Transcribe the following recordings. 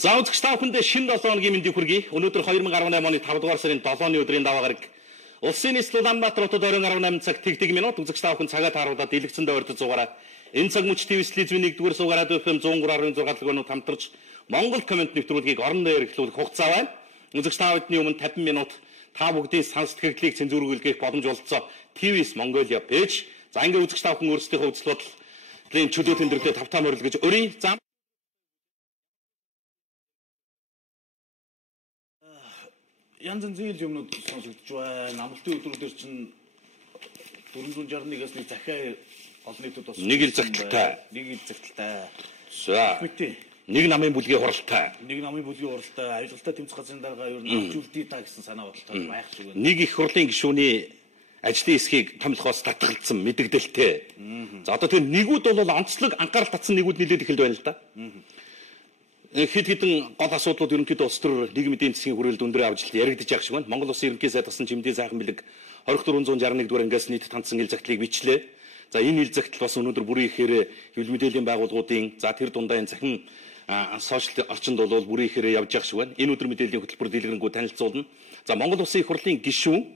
За үзэгч та бүхэнд шинэ 7 хоногийн мэндийг хүргэе. Өнөөдөр 2018 оны 5 дугаар сарын 7-ны өдрийн даваа гараг. Улсын нийслэл Улаанбаатар хотод оройн 18 цаг тэг минут үзэгч та бүхэн цагаа тааруулаад дэлгэцэндээ ойртож зугаараа энэ цаг мөч телевизлийн 1-р суугаад FM 103.6 дэлгүүрүүд хамтарч Монгол комент нэвтрүүлгийг орон дээр эхлүүлэх хугацаа байна. Үзэгч та бүдний өмнө 50 минут та бүгдийн санс сэтгэлдлийг цензургүүлгэх боломж олгоцоо TVS Mongolia пэйж. За ингээ үзэгч та бүхэн өөрсдийнхөө үзэл бодлын чөлөө тэмдэглэлээр тавтаа морил гэж өрий. За янз бүрийн юмнууд сонсогдож байна. Амралтын өдрүүдээр чинь 461-аас нэг захиа олон нийтэд бас нэг ил загталтай. За. Нэг намын бүлгийн хуралтай. Ажилтнаа тэмцэх газрын дарга ер нь авч үлдээ та гэсэн санаа бодлоо байх шиг байна. Нэг их хурлын гишүүний ажлын эсхийг томлохоос татгалцсан мэдэгдэлтэй. За одоо тэр нэгүүд бол онцлог анхаарал татсан нэгүүд нэлээд их л байна л да. Хэд хэдэн гол асуудлууд ерөнхийдөө улс төр нийгмийн засгийн хүрээлд өндөр авжилт яригдж байгаа шиг байна. Монгол Улсын ерөнхий сайд асан чимдийн сайхан бэлэг 20461 дугаар ангиас нийт тандсан ил загтлыг бичлээ. За энэ ил загтал бас өнөөдөр бүрэн ихээр хэвлэл мэдээллийн байгууллагуудын за тэр дундаа энэ захин сошиал орчинд бол бүрэн ихээр явж байгаа шиг байна. Энэ өдөр мэдээллийн хөтөлбөр дэлгэрэнгүй танилцуулна. За Монгол Улсын их хурлын гишүүн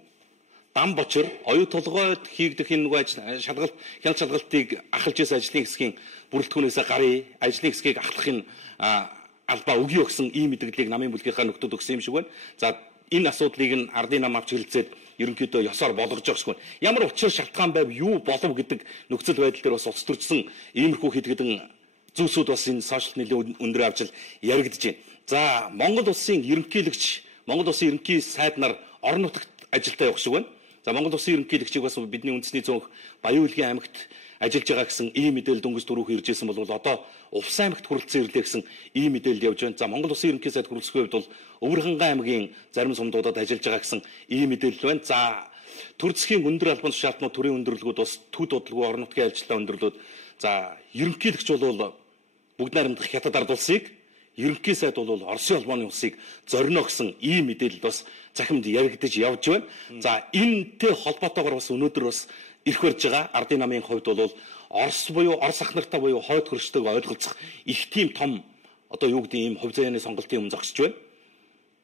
Дан Бочор оюу толгойд хийгдэх энэ нөгөө шалгалт хяналт шалгалтыг ахалж ирсэн ажлын хэсгийн бүрэлдэхүүнээс гарыг ажлын хэсгийг ахлахын албаа өгье өгсөн ийм мэдээллийг намын бүлгийнхаа нөхдүүд өгсөн юм шиг байна. За энэ асуудлыг нь ардын нам авч хэлцээд ерөнхийдөө ёсоор болгож байгаа шиг байна. Ямар учир шалтгаан байв юу болов гэдэг нөхцөл байдал дээр бас улс төрчсөн иймэрхүү хэд хэдэн зүйлсүүд бас энэ сошиал нийлэн өндөр авчил яригдж байна. За Монгол Улсын ерөнхийлөгч Монгол Улсын ерөнхий сайд нар орон нутагт ажилдаа явах шиг байна. За Монгол Улсын ерөнхийлөгчийг бас бидний үндэсний цонх Баян-Улгийн аймагт ажиллаж байгаа гэсэн ийм мэдээлэл дөнгөж дөрөв ирж ирсэн бол одоо Увс аймагт хүрэлцэн ирлээ гэсэн ийм мэдээлэл явж байна. За Монгол Улсын ерөнхий сайд хүрэлцэх хувьд бол Өвөрхангай аймгийн зарим сумдуудад ажиллаж байгаа гэсэн ийм мэдээлэл байна. За төр засгийн өндөр албан тушаалтнууд төрийн өндөрлгүүд бас төд бодлого орон нутгийн ажилтнаа өндөрлөөд за ерөнхийлөгч бол бүгд найрамдах хятад ард улсыг ерөнхий сайд бол Оросын холбооны улсыг зорино гэсэн ийм мэдээлэл бас захимд яригдж явж байна. За энэтэй холбоотойгоор бас өнөөдөр бас ирэх барьж байгаа ардын намын хувьд бол Орос буюу Орос ах нартай буюу хойд хөрштөг ойлголцох их тийм том одоо юу гэдэг ийм хувь заяаны сонголтын юм зогсож байна.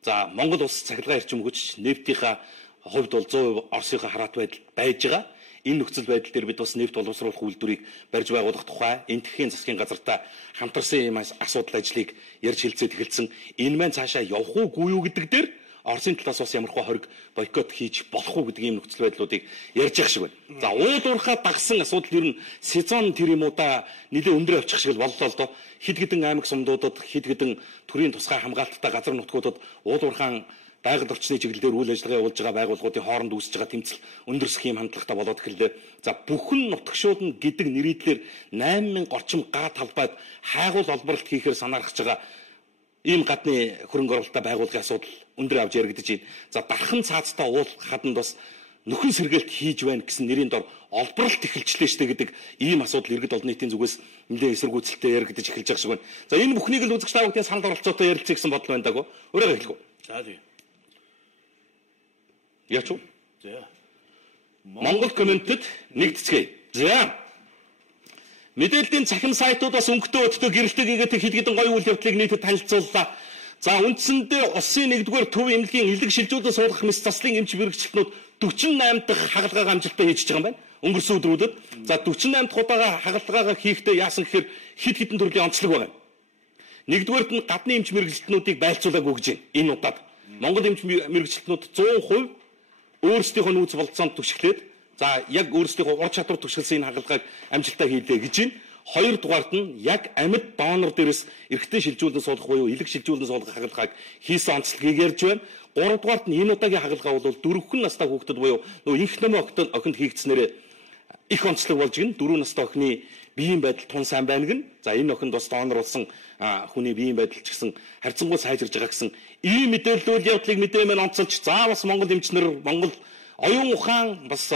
За Монгол улс цахилгаан эрчим хүч нефтийнхаа хувьд бол 100% Оросынхаа хараат байдал байж байгаа. Энэ нөхцөл байдал дээр бид бас нефть боловсруулах үйлдвэрийг барьж байгуулах тухай энтхийн засгийн газартаа хамтарсан ийм асуудал ажлыг ярьж хэлцээд эхэлсэн. Энэ маань цаашаа явах уугүй юу гэдэг дээр Оросын талаас бас ямархуу хориг бойкот хийж болох уу гэдэг ийм нөхцөл байдлуудыг ярьж явах шиг байна. За уул уурхаа дагсан асуудал ер нь сезон тэр юмудаа нэлээд өндөр авчих шиг боллоо л доо. Хэд хэдэн аймаг сумдуудад хэд хэдэн төрийн тусгай хамгаалттай газар нутгуудад уул уурхаан байгаль орчны чиглэлээр үйл ажиллагаа явуулж байгаа байгууллагуудын хооронд үүсэж байгаа тэмцэл өндөр схем хандлагатай болоод эхэллээ. За бүхэн нутагшууд нь гэдэг нэрийдлэр 8000 орчим га талбайд хайгуул олборлт хийхээр санаарч байгаа ийм гадны хөрөнгө оруулалттай байгууллагын асуудал өндөр авч яригдж байна. За дархан цаазтай уул хаданд бас нөхөн сэргээлт хийж байна гэсэн нэрийн дор олборлт эхэлчлээ штэ гэдэг ийм асуудал иргэд олон нийтийн зүгээс нэлээд эсэргүүцэлтэй яригдж эхэлж байгаа шиг байна. За энэ бүхнийг л үзэгч та бүхэн санал оролцоотой ярилцъя гэсэн бодол байна даа. Өөрөө хэлэхгүй. За тийм. Яач вэ? За. Монгол комментэд нэгдэцгээе. За. Мэдээллийн цахим сайтууд бас өнгөтэй өдөртөө гэрэлтэй хийгээд хэд хэдэн гоё үйл явдлыг нийтэд танилцууллаа. За үндсэндээ Улсын 1-р төв эмнэлгийн элэг шилжүүлэн суулгах мэс заслын эмч мэрэгчлэтнүүд 48 дахь хагалгаагаа амжилттай хийж байгаа юм байна. Өнгөрсөн өдрүүдэд. За 48 дахь удаага хагалгаагаа хийхдээ яасан гэхээр хэд хэдэн төрлийн онцлог байгаа. 1-р нь гадны эмч мэрэгчлэтнүүдийг байлцуулаагүй гэж байна. Энэ удаад Монгол эмч мэрэгчлэтнүүд 100% өөрсдийнхөө нүүц болцоонд түшиглээд за яг өөрсдийнхөө ур чадвар түшиглсэн энэ хагалгааг амжилттай хийлээ гэж байна. Хоёрдугаарт нь яг амьд донор дээрээс эрэгтэй шилжүүлэн суулгах буюу элэг шилжүүлэн суулгах хагалгааг хийсэн онцлогийг ярьж байна. Гуравдугаарт нь энэ удаагийн хагалгаа бол 4 настай хүүхдэд буюу нөгөө инх номын охинд хийгдснээр их онцлог болж гин 4 настай охины биеийн байдал тун сайн байна гин. За энэ охинд бас донор болсон хүний биеийн байдал ч гэсэн харьцангуй сайжирж байгаа гэсэн ийм мэдээлэл явдлыг мэдээмэл онцолж за бас Монгол эмчнэр Монгол оюун ухаан бас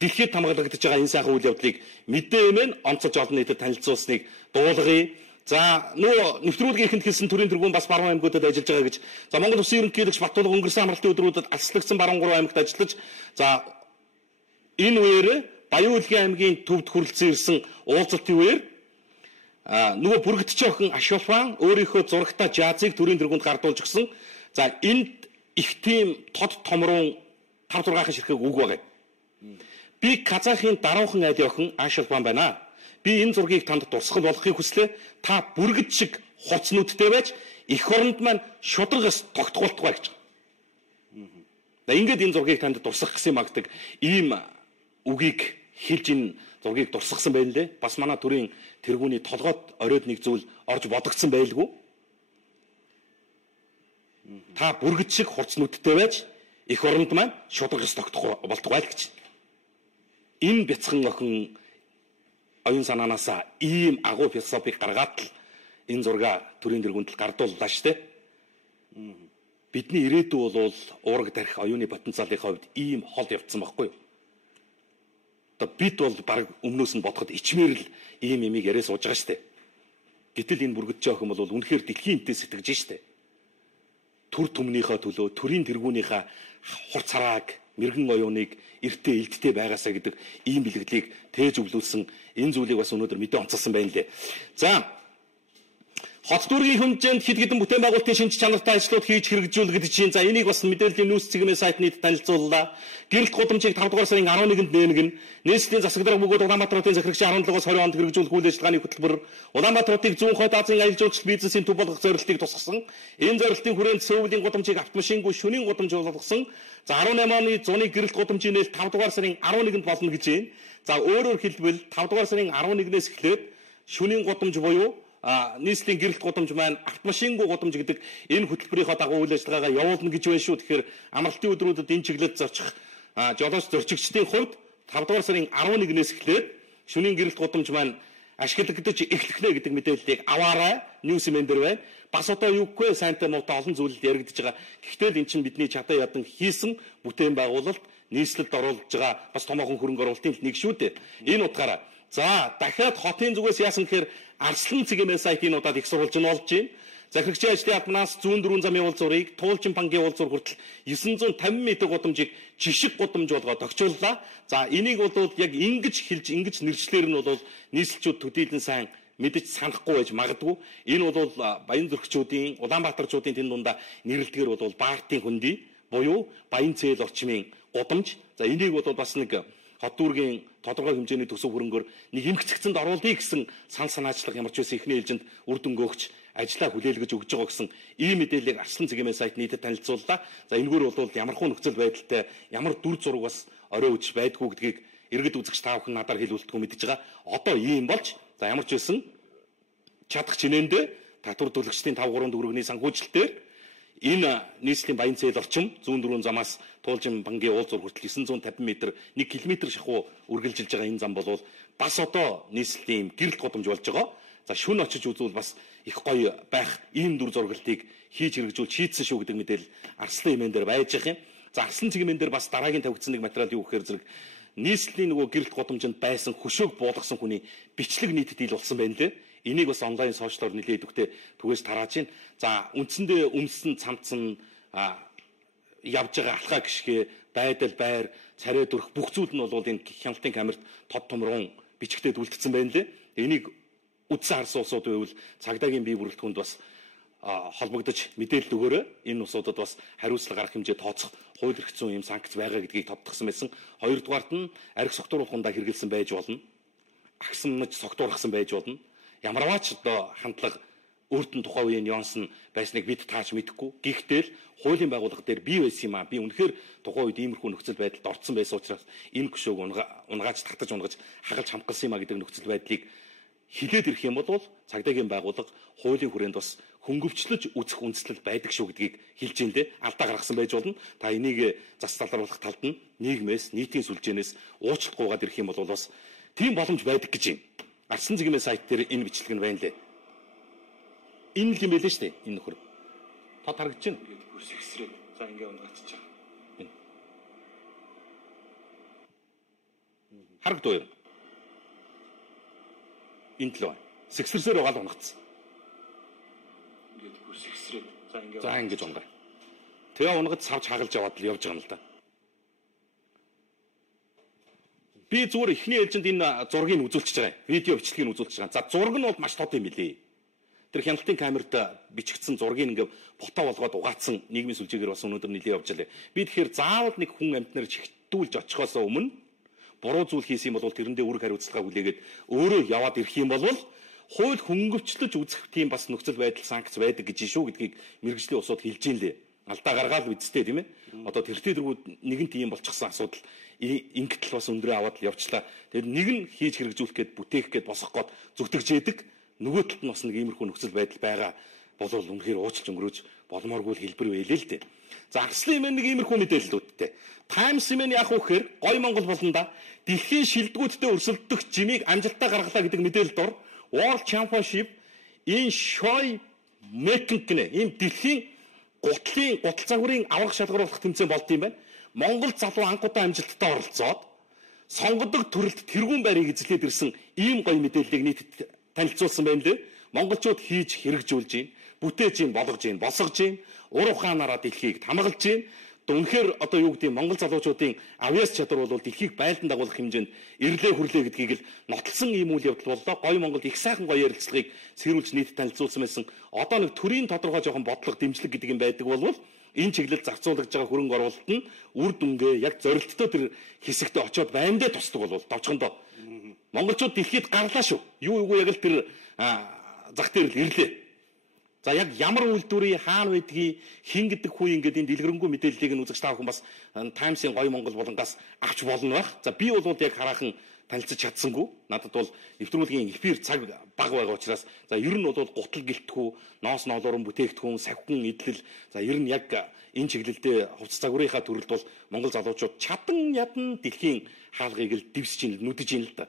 дэлхийд хамгаалагдаж байгаа энэ сайхан үйл явдлыг мэдээмэл онцолж олон нийтэд танилцуулсныг дуулгая. За нөө нэвтрүүлгийнхэнд хэлсэн төрийн тэргүүн бас баруун аймагуудад ажиллаж байгаа гэж. За Монгол Улсын ерөнхийлөгч Баттулга өнгөрсөн амралтын өдрүүдэд алслагдсан баруун 3 аймагт ажиллаж за энэ үеэр Баян-Улгийн аймгийн төвд хүрэлцэн ирсэн уулзалтын үеэр нөгөө бүргэдч охин Ашулфан өөрийнхөө зурагтай жазыг төрийн тэргуунд гардуулж гисэн. За энд их тийм тод томрон 5-6 ширхэг үг байгаа. Би Казахын даруухан айлын охин Ашулфан байна. Би энэ зургийг танд дурсгал болгохыг хүслээ. Та бүргэд шиг хоц нүдтэй байж эх оронд маань шударгаас тогтгуултгай гэж. Ингээд энэ зургийг танд дурсгах гэсэн магдаг ийм үгийг хэлж энэ зургийг дурсгасан байл лээ. Бас манай төрийн тэргүүний толгойд оройд нэг зүйл орж бодогдсон байлгүй. Та бүргэд шиг хурц нүдтэй байж эх оронд маань шударгаас тогтох болтугай л гэж. Энэ бяцхан охин оюун санаанаас ийм агуу философик гаргаад л энэ зурга төрийн тэргуунд л гардууллаа штэ. Бидний ирээдүй бол уураг тарих оюуны потенциалын хувьд ийм хол явцсан байхгүй юу? Одоо бид бол баг өмнөөс нь бодоход ичмээр л ийм ямиг яриа сууж байгаа штэ. Гэтэл энэ бүргэдч охин бол үнэхээр дэлхийн энтэй сэтгэж штэ. Төр түмнийхээ төлөө төрийн тэргүүнийхээ хурц харааг мэрэгэн оюуныг эртээ элдтэй байгаасаа гэдэг ийм бэлгэлийг тээж өвлүүлсэн энэ зүйлийг бас өнөөдөр мэдээ онцолсон байна лээ. За хот дүүргийн хэмжээнд хэд хэдэн бүтээн байгуулалтын шинж чанартай ажлууд хийж хэрэгжүүлэгдэж чинь. За энийг бас мэдээллийн нүүрс цэглэмээ сайтны танилцууллаа. Гэрэлт гудамжийг 5 дугаар сарын 11-нд нээгэн нийслэлийн засаг дарга бөгөөд Улаанбаатар хотын захирагчийн 17-оос 20 онд хэрэгжүүлэх үйл ажиллагааны хөтөлбөр Улаанбаатар хотыг зүүн хойд Азийн аялал жуулчлал бизнесийн төв болгох зорилтыг тусгасан. Энэ зорилтын хүрээнд Сөүлийн гудамжийг автомашингүй шөнийн гудамж болгосон. За 18 оны зуны гэрэлт гудамжийн нээлт 5 дугаар сарын 11-нд болно гэж байна. За өөрөөр хэлбэл 5 дугаар сарын 11-ээс эхлээд шөнийн гудамж буюу нийслэлийн гэрэлт гудамж маань автомашингүй гудамж гэдэг энэ хөтөлбөрийнхөө дагуу үйл ажиллагаагаа явуулна гэж байна шүү. Тэгэхээр амралтын өдрүүдэд энэ чиглэлд зорчих жолооч зорчигчдын хувьд 5 дугаар сарын 11-ээс эхлээд шөнийн гэрэлт гудамж маань ашиглагдаж эхлэхнэ гэдэг мэдээллийг аваарай. Ньюсмен дээр байна. Бас одоо юугүй сайнтай муутай олон зүйл яригдж байгаа. Гэхдээ л эн чинь бидний чадаа ядан хийсэн бүтээн байгуулалт нийслэлд оруулж байгаа бас томоохон хөрөнгө оруулалтын нэг шүү дээ. Энэ утгаараа за дахиад хотын зүгээс яасан гэхээр Арслан цэглэмээ сайтын удаад их сурвалж нь болж байна. Захирагчийн ажлын албанаас 104 замын уулзуурыг Туулчин банкны уулзуур хүртэл 950 м гудамжийг жишг гудамж болгоод тогтчууллаа. За энийг бол яг ингэж нэрчлэр нь бол нийслэлчүүд төдийлөн сайн мэдэж санахгүй байж магадгүй. Энэ бол Баян зүрхчүүдийн, Улаанбаатарчуудын тэн дундаа нэрлэлтгээр бол Баартын хөндөй буюу Баян цээл орчмын гудамж. За энийг бол бас нэг хот дүүргийн тодорхой хэмжээний төсөв хөрөнгөөр нэг эмгэгцэнд оруулъя гэсэн сан санаачлага ямар ч байсан ихний ээлжинд үр дүн өгч ажлаа хүлээлгэж өгж байгаа гэсэн ийм мэдээллийг Арслан цэглэмээ сайт нийтэд танилцууллаа. За энэгээр бол ямархуу нөхцөл байдалтай ямар дүр зураг бас орой үж байдгүй гэдгийг иргэд үзэгч та бүхэн надаар хэлүүлтгүү мэдэж байгаа. Одоо ийм болж за ямар ч байсан чадах чинээндээ татвар төлөгчдийн 5-3 төгрөгийн санхүүжилтээр энэ нийслэлийн Баян цээл орчим 104 замаас Туулчин банкны уулзуур хүртэл 950 м 1 км шахуу үргэлжилж байгаа энэ зам бол бас одоо нийслэлийн гэрэлт гудамж болж байгаа. За шүн очиж үзвэл бас их гоё байх ийм дүр зургалтыг хийж хэрэгжүүлж шийдсэн шүү гэдэг мэдээлэл Арслан имэн дээр байж байгаа юм. За Арслан цэглэмэн дээр бас дараагийн тавигдсан нэг материал юу гэхээр зэрэг нийслэлийн нөгөө гэрэлт гудамжинд байсан хөшөөг буулгасан хүний бичлэг нийтэд ил болсон байна лээ. Энийг бас онлайн сошиалор нэлээд өгтөө түгээс тарааж байна. За үндсэндээ өмсөн цамцсан явж байгаа алхаа гიშгэ байдал байр царай дүрх бүх зүйл нь бол энэ хяналтын камерт тод томрон бичгтээд үлдсэн байна лээ. Энийг үдсэн харсан улсууд байвал цагдаагийн бие бүрэлдэхүүнд бас холбогдож мэдээлэл өгөөрэй. Энэ улсуудад бас хариуцлага гарах хэмжээ тооцох хууль эрх зүйн юм санкц байгаа гэдгийг тодтогсон байсан. Хоёрдугаарт нь арх согтууруулах хундаа хэрэгэлсэн байж болно. Агсамнаж согтуурхсан байж болно. Ямарваач одоо хандлага өөрт нь тухайн үеийн нюанс нь байсныг бид тааж мэдэхгүй. Гэхдээ л хуулийн байгууллага дээр бий байсан юм аа. Би үнэхээр тухайн үед иймэрхүү нөхцөл байдалд орцсон байсан учраас энэ гүшөөг унгааж татаж унгаж хагалж хамгаалсан юм а гэдэг нөхцөл байдлыг хилээд ирэх юм бол цагдаагийн байгууллага хуулийн хүрээнд бас хөнгөвчлөж үзэх үндслэл байдаг шүү гэдгийг хэлж ин лээ. Алдаа гаргасан байж болно. Та энийг зас залруулах талд нь нийгмээс, нийтийн сүлжээнээс уучлалгүйгээд ирэх юм бол бас тийм боломж байдаг гэж юм. Арслан цэглэмээ сайт дээр энэ бичлэг нь байна лээ. Энэ л юм байлээ шүү дээ. Энэ нөхөр. Тод харагдаж байна. Ингээд бүр сэгсрээд за ингээ унгаачих чаа. Харагдав юу? Энэ л байна. Сэгсэрсээр угаал унгацсан. Ингээд бүр сэгсрээд за ингэж унгаа. Тэгээ унгаж савж хагалж яваад л явж байгаа юм л да. Би зүгээр эхний ээлжинд энэ зургийг үзүүлчихэж байгаа. Видео бичлэгийг үзүүлчихэж байгаа. За зураг нь бол маш тод юм билий. Тэр хяналтын камерт бичигдсэн зургийг ингээ фото болгоод угаацсан нийгмийн сүлжээгээр бас өнөөдөр нэлээд явж байлаа. Би тэгэхээр заавал нэг хүн амьтнаар чигтүүлж очихоос өмнө буруу зүйл хийсэн юм бол тэрэндээ үүрэг хариуцлага хүлээгээд өөрөө яваад ирэх юм бол хууль хөнгөвчлөж үзэх тийм бас нөхцөл байдал санкц байдаг гэж шүү гэдгийг мэргэжлийн усууд хэлж ийн лээ. Алдаа гаргаал үсттэй тийм ээ. Одоо тэртээ дэргүүд нэгэн тийм болчихсон асуудал ингэтэл бас өндрөө аваад л явчлаа. Тэгээд нэг нь хийж хэрэгжүүлэх гээд бүтээх гээд босгох гээд зүгтгэж яадаг. Нөгөө талд нь бас нэг иймэрхүү нөхцөл байдал байгаа болвол үнэхээр уучлж өнгөрөөж болмооргүй хэлбэр байлээ л дээ. За Арслан имэн нэг иймэрхүү мэдээлэлүүдтэй. Times имэн яг үхээр гой Монгол болонда дэлхийн шилдэгүүдтэй өрсөлдөх жимийг амжилттай гаргалаа гэдэг мэдээлэлд ор World Championship in Shoy Making гэнэ. Ийм дэлхийн гутал загварын аврах шалгаруулах тэмцээн болд юм байна. Монгол залуу анхудаа амжилттай оролцоод сонгодог төрөлд тэргүүн байрыг эзлээд ирсэн ийм гоё мэдээллийг нийтэд танилцуулсан байна лээ. Монголчууд хийж хэрэгжүүлж байна, бүтээж байна, болгож байна, босгож байна, ур ухаанаараа дэлхийг хамгаалж байна. Үнэхээр одоо юу гэдэг Монгол залуучуудын авьяас чадвар бол дэлхийг байлдан дагуулах хэмжээнд ирлээ хүрлээ гэдгийг л нотлсон ийм үйл явдал боллоо. Гоё Монголд их сайхан гоё ярилцлагыг сэрүүлж нийтэд танилцуулсан байсан. Одоо нэг төрийн тодорхой жоохон бодлого дэмжлэг гэдэг юм байдаг болвол энэ чиглэлд зарцуулж байгаа хөрөнгө оруулалт нь үр дүнгээ яг зорилттой тэр хэсэгт очиод байндаа тусдаг болвол товчхондоо монголчууд дэлхийд гарлаа шүү. Юу яг л тэр зах дээр л ирлээ. За яг ямар үйлдвэрийн хаана байдгийг хин гэдэг хүү ингээд энэ дэлгэрэнгүй мэдээллийг нь үзэж таа хүн бас Times-ийн гоё Монгол болонгаас авч болно байх. За би бол яг хараахан танилцаж чадсангүй. Надад бол нэвтрүүлгийн эфир цаг бага байгаа учраас за ер нь бол гутал гэлтгүү, ноос ноолорон бүтээгдэхүүн, савхин идэл за ер нь яг энэ чиглэлдээ хувцас загварынхаа төрөлд бол монгол залуучууд чадан ядан дэлхийн хаалгыг л дэвсэж ийн нүдэж ийн л да.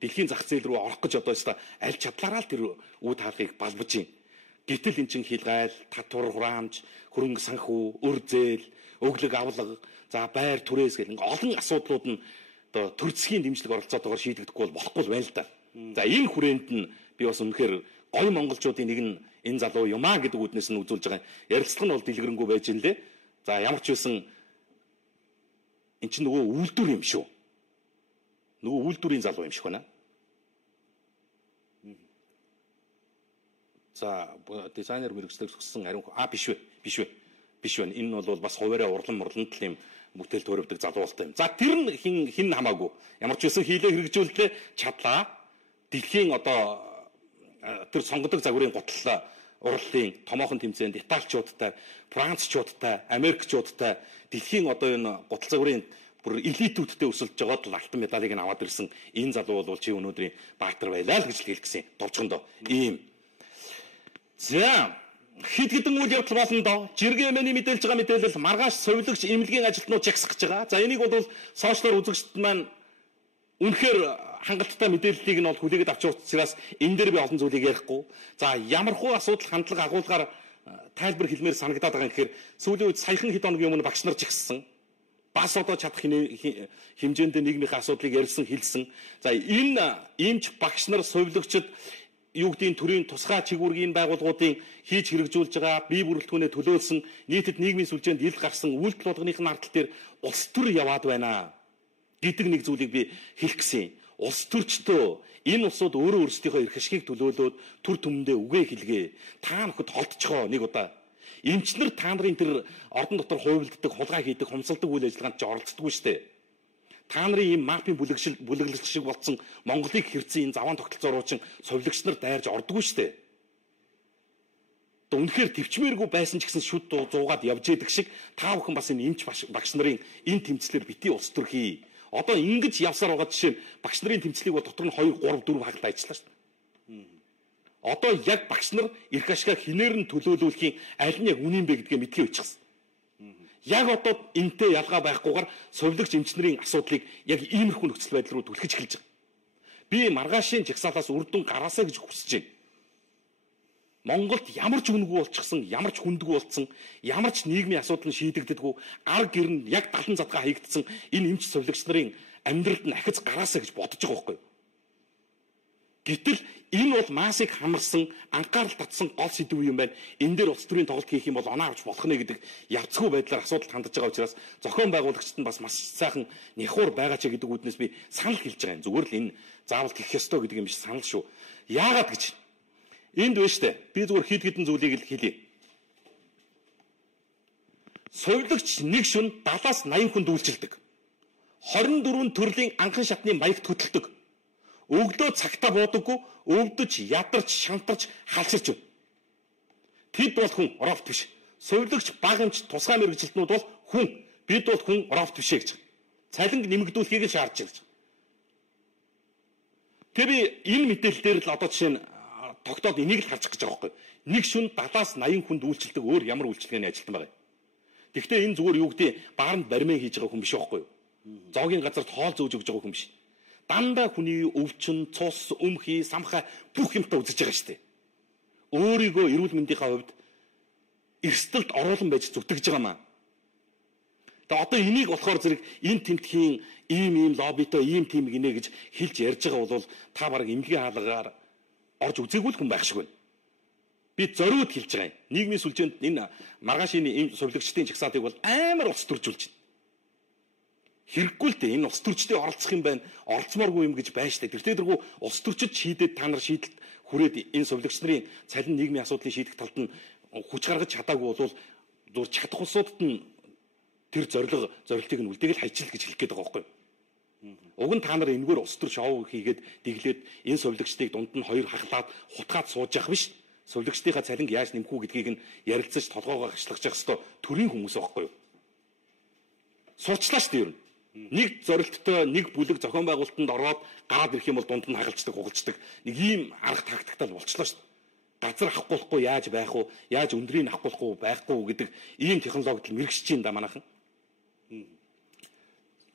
Дэлхийн зах зээл рүү орох гэж одоо өста аль чадлаараа л тэр үд хаалгыг балбаж ийн. Гэтэл эн чин хилгайл, татвар хураамж, хөрөнгө санхүү, өр зээл, өглөг авлага, за байр түрээс гэх нэг олон асуудлууд нь одоо төр засгийн дэмжлэг оролцоотойгоор шийдэгдэхгүй бол болохгүй байна л да. За энэ хүрээнд нь би бас үнэхээр гоё монголчуудын нэг нь энэ залуу юмаа гэдэг үднээс нь үзүүлж байгаа ярилцлага нь бол дэлгэрэнгүй байж ин лээ. За ямар ч байсан эн чинь нөгөө үйлдвэр юм шүү. Нөгөө үйлдвэрийн залуу юм шиг байна. За дизайнер мэргэжлэг төгссөн ариун биш байна. Энэ бол бас хуваараа урлан тал юм бүтээл төрөвдөг залуу болтой юм. За тэр нь хин хамаагүй. Ямар ч байсан хийлээ хэрэгжүүлэлээ чадлаа. Дэлхийн одоо тэр сонгодог загварын гутал урлалын томоохон тэмцээнд Италичуудтай, Францчуудтай, Америкчуудтай дэлхийн одоо энэ гутал загварын бүр элитүүдтэй өсөлж байгаад л алтан медалийг нь аваад ирсэн энэ залуу бол чи өнөөдрийн баатар байлаа л гэж хэлэх гэсэн. Товчхондоо ийм. За хэд хэдэн үйл явдал болно доо. Жиргэмэний мэдээлж байгаа мэдээлэл маргааш совилогч эмнэлгийн ажилтнууд жагсах гэж байгаа. За энийг бол сошиалор үзэгчд маань үнэхээр хангалттай мэдээллийг нь бол хүлээгээд авч учраас энэ дээр би олон зүйлийг ярихгүй. За ямархуу асуудал хандлага агуулгаар тайлбар хэлмээр санагдаад байгаа юм гэхээр сүүлийн үед саяхан хэд хоногийн өмнө багш нар жигссэн. Бас одоо чадах хэмжээнд нийгмийн асуудлыг ярьсан хэлсэн. За энэ эмч багш нар совилогчд юу гэдгийг төрийн тусгай чигүүргийн байгууллагуудын хийж хэрэгжүүлж байгаа бие бүрэлдэхүүнээ төлөөлсөн нийтэд нийгмийн сүлжээнд ил гарсан үйлдэл болгоныхын ардтал дээр улс төр яваад байна гэдэг нэг зүйлийг би хэлэх гэсэн. Улс төрчдөө энэ улсууд өөрөө өөрсдийнхөө эрх ашгийг төлөөлөөд төр түмэндээ үгээ хэлгээ. Та нөхөд холдчихоо нэг удаа. Эмчнэр та нарын тэр ордон дотор хувилддаг, хулгай хийдэг, хумсалдаг үйл ажиллагаанд ч оролцдоггүй шүү дээ. Та нарын ийм мафийн бүлэглэлч шиг болсон Монголыг хэрцэн энэ заваан тогтолцооруучин совилогч нар дайрж ордоггүй шүү дээ. Одоо үнэхээр төвчмээргүй байсан ч гэсэн шүд зуугаад явж идэг шиг та бүхэн бас энэ эмч багш нарын энэ тэмцлэр бити улс төр хий. Одоо ингэж явсаар байгаа жишээ нь багш нарын тэмцлийг бол дотор нь 2 3 4 хагалт ажиллаа шүү дээ. Одоо яг багш нар эрх ашгаа хинээр нь төлөөлүүлэхийн аль нь яг үнэн бэ гэдгээ мэдхий болчихсон. Яг одоо энтэй ялгаа байхгүйгээр совилогч эмчнэрийн асуудлыг яг иймэрхүү нөхцөл байдал руу түлхэж эхэлж байгаа. Би маргаашийн жагсаалаас үр дүн гараасаа гэж хүсэж байна. Монголд ямар ч үнэгүй болчихсон, ямар ч хүндгүй болцсон, ямар ч нийгмийн асуудал нь шийдэгддэггүй, ар гэр нь яг 70 задгаа хаягдсан энэ эмч совилогч нарын амьдралд нь ахиц гараасаа гэж бодож байгаа байхгүй юу? Гэтэл энэ бол маасыг хамарсан, анхаарал татсан гол сэдв юм байна. Энэ дээр улс төрийн тоглолт хийх юм бол оноо авч болох нэ гэдэг явцгүй байдлаар асуудалд хандж байгаа учраас зохион байгуулагчид нь бас маш сайхан няхуур байгаа ч гэдэг үднээс би санал хэлж байгаа юм. Зүгээр л энэ заавал хийх ёстой гэдэг юм биш санал шүү. Яагаад гэж энд байна штэ. Би зүгээр хэд хэдэн зүйлийг л хэлье. Совилогч нэг шөнө 70-аас 80 хүнд үйлчилдэг. 24 төрлийн анхан шатны маягт хөтэлдэг. Өглөө цагтаа буудаггүй, өвдөж, ядарч, шантарч, халчирч байна. Тэд бол хүн, ровт биш. Совилогч, багамч, тусгай мэргэжилтнүүд бол хүн. Бид бол хүн, ровт биш гэж. Цалинг нэмэгдүүлэхийг л шаардж байгаа. Тэгээ би энэ мэдээлэл дээр л одоо жишээ нь тогтоод энийг л харж гэж байгаа байхгүй. Нэг шөнө 70-аас 80 хүнд үйлчилдэг өөр ямар үйлчилгээний ажилтан байгаа юм. Гэхдээ энэ зүгээр юу гэдэг бааранд баримын хийж байгаа хүн биш байхгүй юу? Зоогийн газарт хоол зөөж өгж байгаа хүн биш. Дандаа хүний өвчин, цус, өмхий, самхай бүх юмтай үзэж байгаа шүү дээ. Өөрийгөө эрүүл мэндийнхаа хувьд эрсдэлд оруулан байж зүтгэж байгаа маа. Тэгээ одоо энийг болохоор зэрэг энэ тэмтгийн ийм лоббитой ийм тим гинэ гэж хэлж ярьж байгаа бол та бараг эмнэлгийн хаалгаар орж үзээгүй л хүн байх шиг байна. Би зориуд хэлж байгаа юм. Нийгмийн сүлжээнд энэ маргаашийн энэ сувилагчдын чагсаатыг бол амар улс төржүүлж байна. Хэрэггүй л дээ энэ улс төрчдөө оролцох юм байна. Оролцмооргүй юм гэж байна штэ. Тэр тэргүй улс төрчид шийдээд та нар шийдэлт хүрээд энэ сувилагч нарын цалин нийгмийн асуудлыг шийдэх талд нь хүч гаргаж чадаагүй бол зур чадах улсуудад нь тэр зорилтыг нь үлдээгэл хайчил гэж хэлэх гээд байгаа байхгүй юу? Уг нь та нар энэгээр улс төр шоу хийгээд дэглээд энэ сувилагчдыг дунд нь хоёр хахлаад хутгаад сууж явах биш. Сувилагчдынхаа цалинг яаж нэмэх үү гэдгийг нь ярилцаж толгоогоо хашлахж явах хэвээр төрийн хүмүүс байхгүй юу? Сурчлаа шүү дээ ер нь. Нэг зорилттой нэг бүлэг зохион байгуулалтанд ороод гараад ирэх юм бол дунд нь хагалцдаг, хугалцдаг. Нэг ийм арга тактиктай болчихлоо шүү дээ. Газар авахгүй яаж байх вэ? Яаж өндрийг авахгүй байхгүй гэдэг ийм технологид мэрэгшиж юм да манайхан.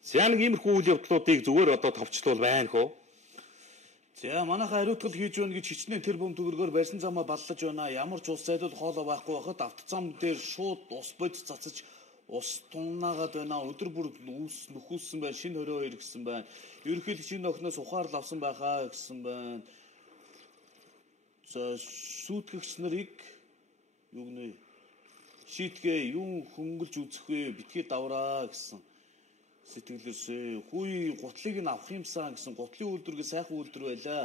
За нэг иймэрхүү үйл явдлуудыг зүгээр одоо товчлуул байна хөө. За манайхаа хариуцлага хийж байна гэж хичнээн тэр бом төгрөгөөр барьсан замаа баллаж байна. Ямар ч ус зайлуул хоолой байхгүй байхад автозам дээр шууд ус бод цацаж ус туннаагаад байна. Өдөр бүр ус нөхүүлсэн байна. Шинэ 22 гэсэн байна. Ерөнхийлөгчийн охноос ухаарл авсан байхаа гэсэн байна. За сүйтгэгч нарыг юу гэнэ шийтгээ юу хөнгөлж үзэх вэ? Битгий давраа гэсэн сэтгэлээсээ хүй гутлыг нь авах юмсан гэсэн гутлын үйлдвэргээ сайхан үйлдвэр байлаа.